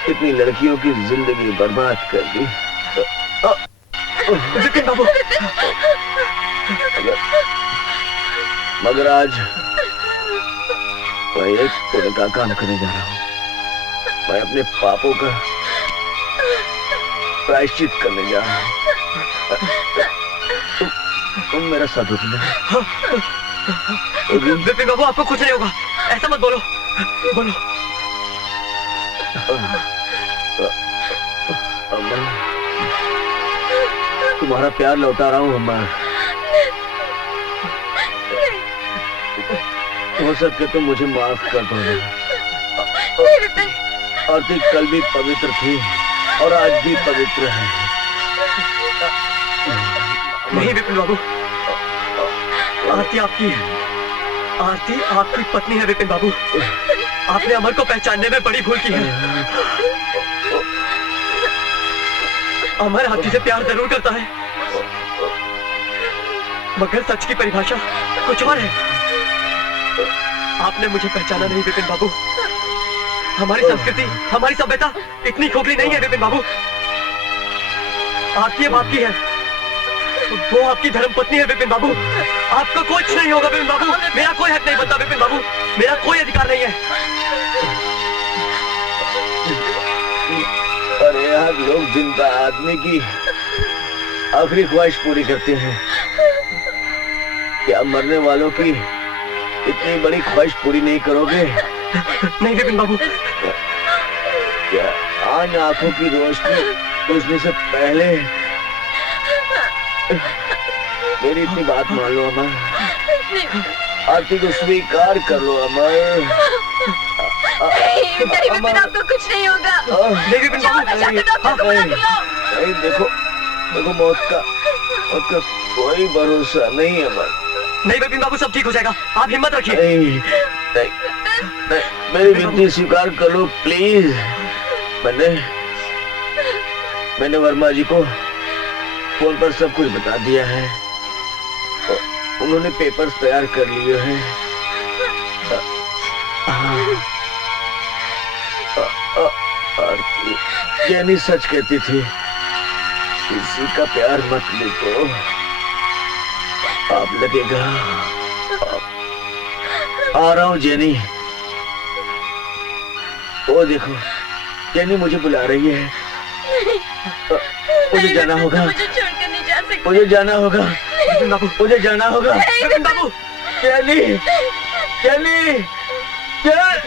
कितनी लड़कियों की जिंदगी बर्बाद कर दी। विपिन बाबू, मगर आज मैं एक पुण्य का काम करने जा रहा हूँ। मैं अपने पापों का प्रायश्चित करने जा रहा हूँ। तुम मेरा साथ दो। विपिन बाबू, आपको कुछ नहीं होगा, ऐसा मत बोलो। बोलो। अम्मा, तुम्हारा प्यार लौटा रहा हूँ अम्मा। हो सके तो मुझे माफ कर दो। आरती कल भी पवित्र थी और आज भी पवित्र है। नहीं विपिन बाबू, आरती आपकी है। आरती आपकी पत्नी है विपिन बाबू। आपने अमर को पहचानने में बड़ी भूल की है। अमर आरती से प्यार जरूर करता है, मगर सच की परिभाषा कुछ और है। आपने मुझे पहचाना नहीं विपिन बाबू। हमारी संस्कृति, हमारी सभ्यता इतनी खोखली नहीं है विपिन बाबू। आरती अब आपकी है, वो आपकी धर्मपत्नी है विपिन बाबू। आपको कुछ नहीं होगा विपिन बाबू। मेरा कोई हक नहीं बनता विपिन बाबू, मेरा कोई अधिकार नहीं है। अरे यार, लोग जिंदा आदमी की आखिरी ख्वाहिश पूरी करते हैं, क्या मरने वालों की इतनी बड़ी ख्वाहिश पूरी नहीं करोगे? नहीं विपिन बाबू। क्या आन आंखों की रोशनी बुझने से पहले मेरी इतनी बात मान लो अमर। आरती को स्वीकार कर लो अमर। नहीं विपिन, आपको कुछ नहीं होगा। नहीं विपिन बाबू। नहीं, देखो मौत का कोई भरोसा नहीं है अमर। नहीं विपिन बाबू, सब ठीक हो जाएगा, आप हिम्मत रखिए। नहीं, मेरी विनती स्वीकार कर लो प्लीज। मैंने वर्मा जी को फोन पर सब कुछ बता दिया है। उन्होंने पेपर्स तैयार कर लिए हैं। जेनी सच कहती थी, किसी का प्यार मत लूटो, आप लगेगा। आ रहा हूँ जेनी। वो देखो, जेनी मुझे बुला रही है। मुझे जाना होगा, मुझे छोड़कर नहीं जा सकते। मुझे जाना होगा, मुझे जाना होगा। विपिन बाबू, जेनी, जेनी, जेनी।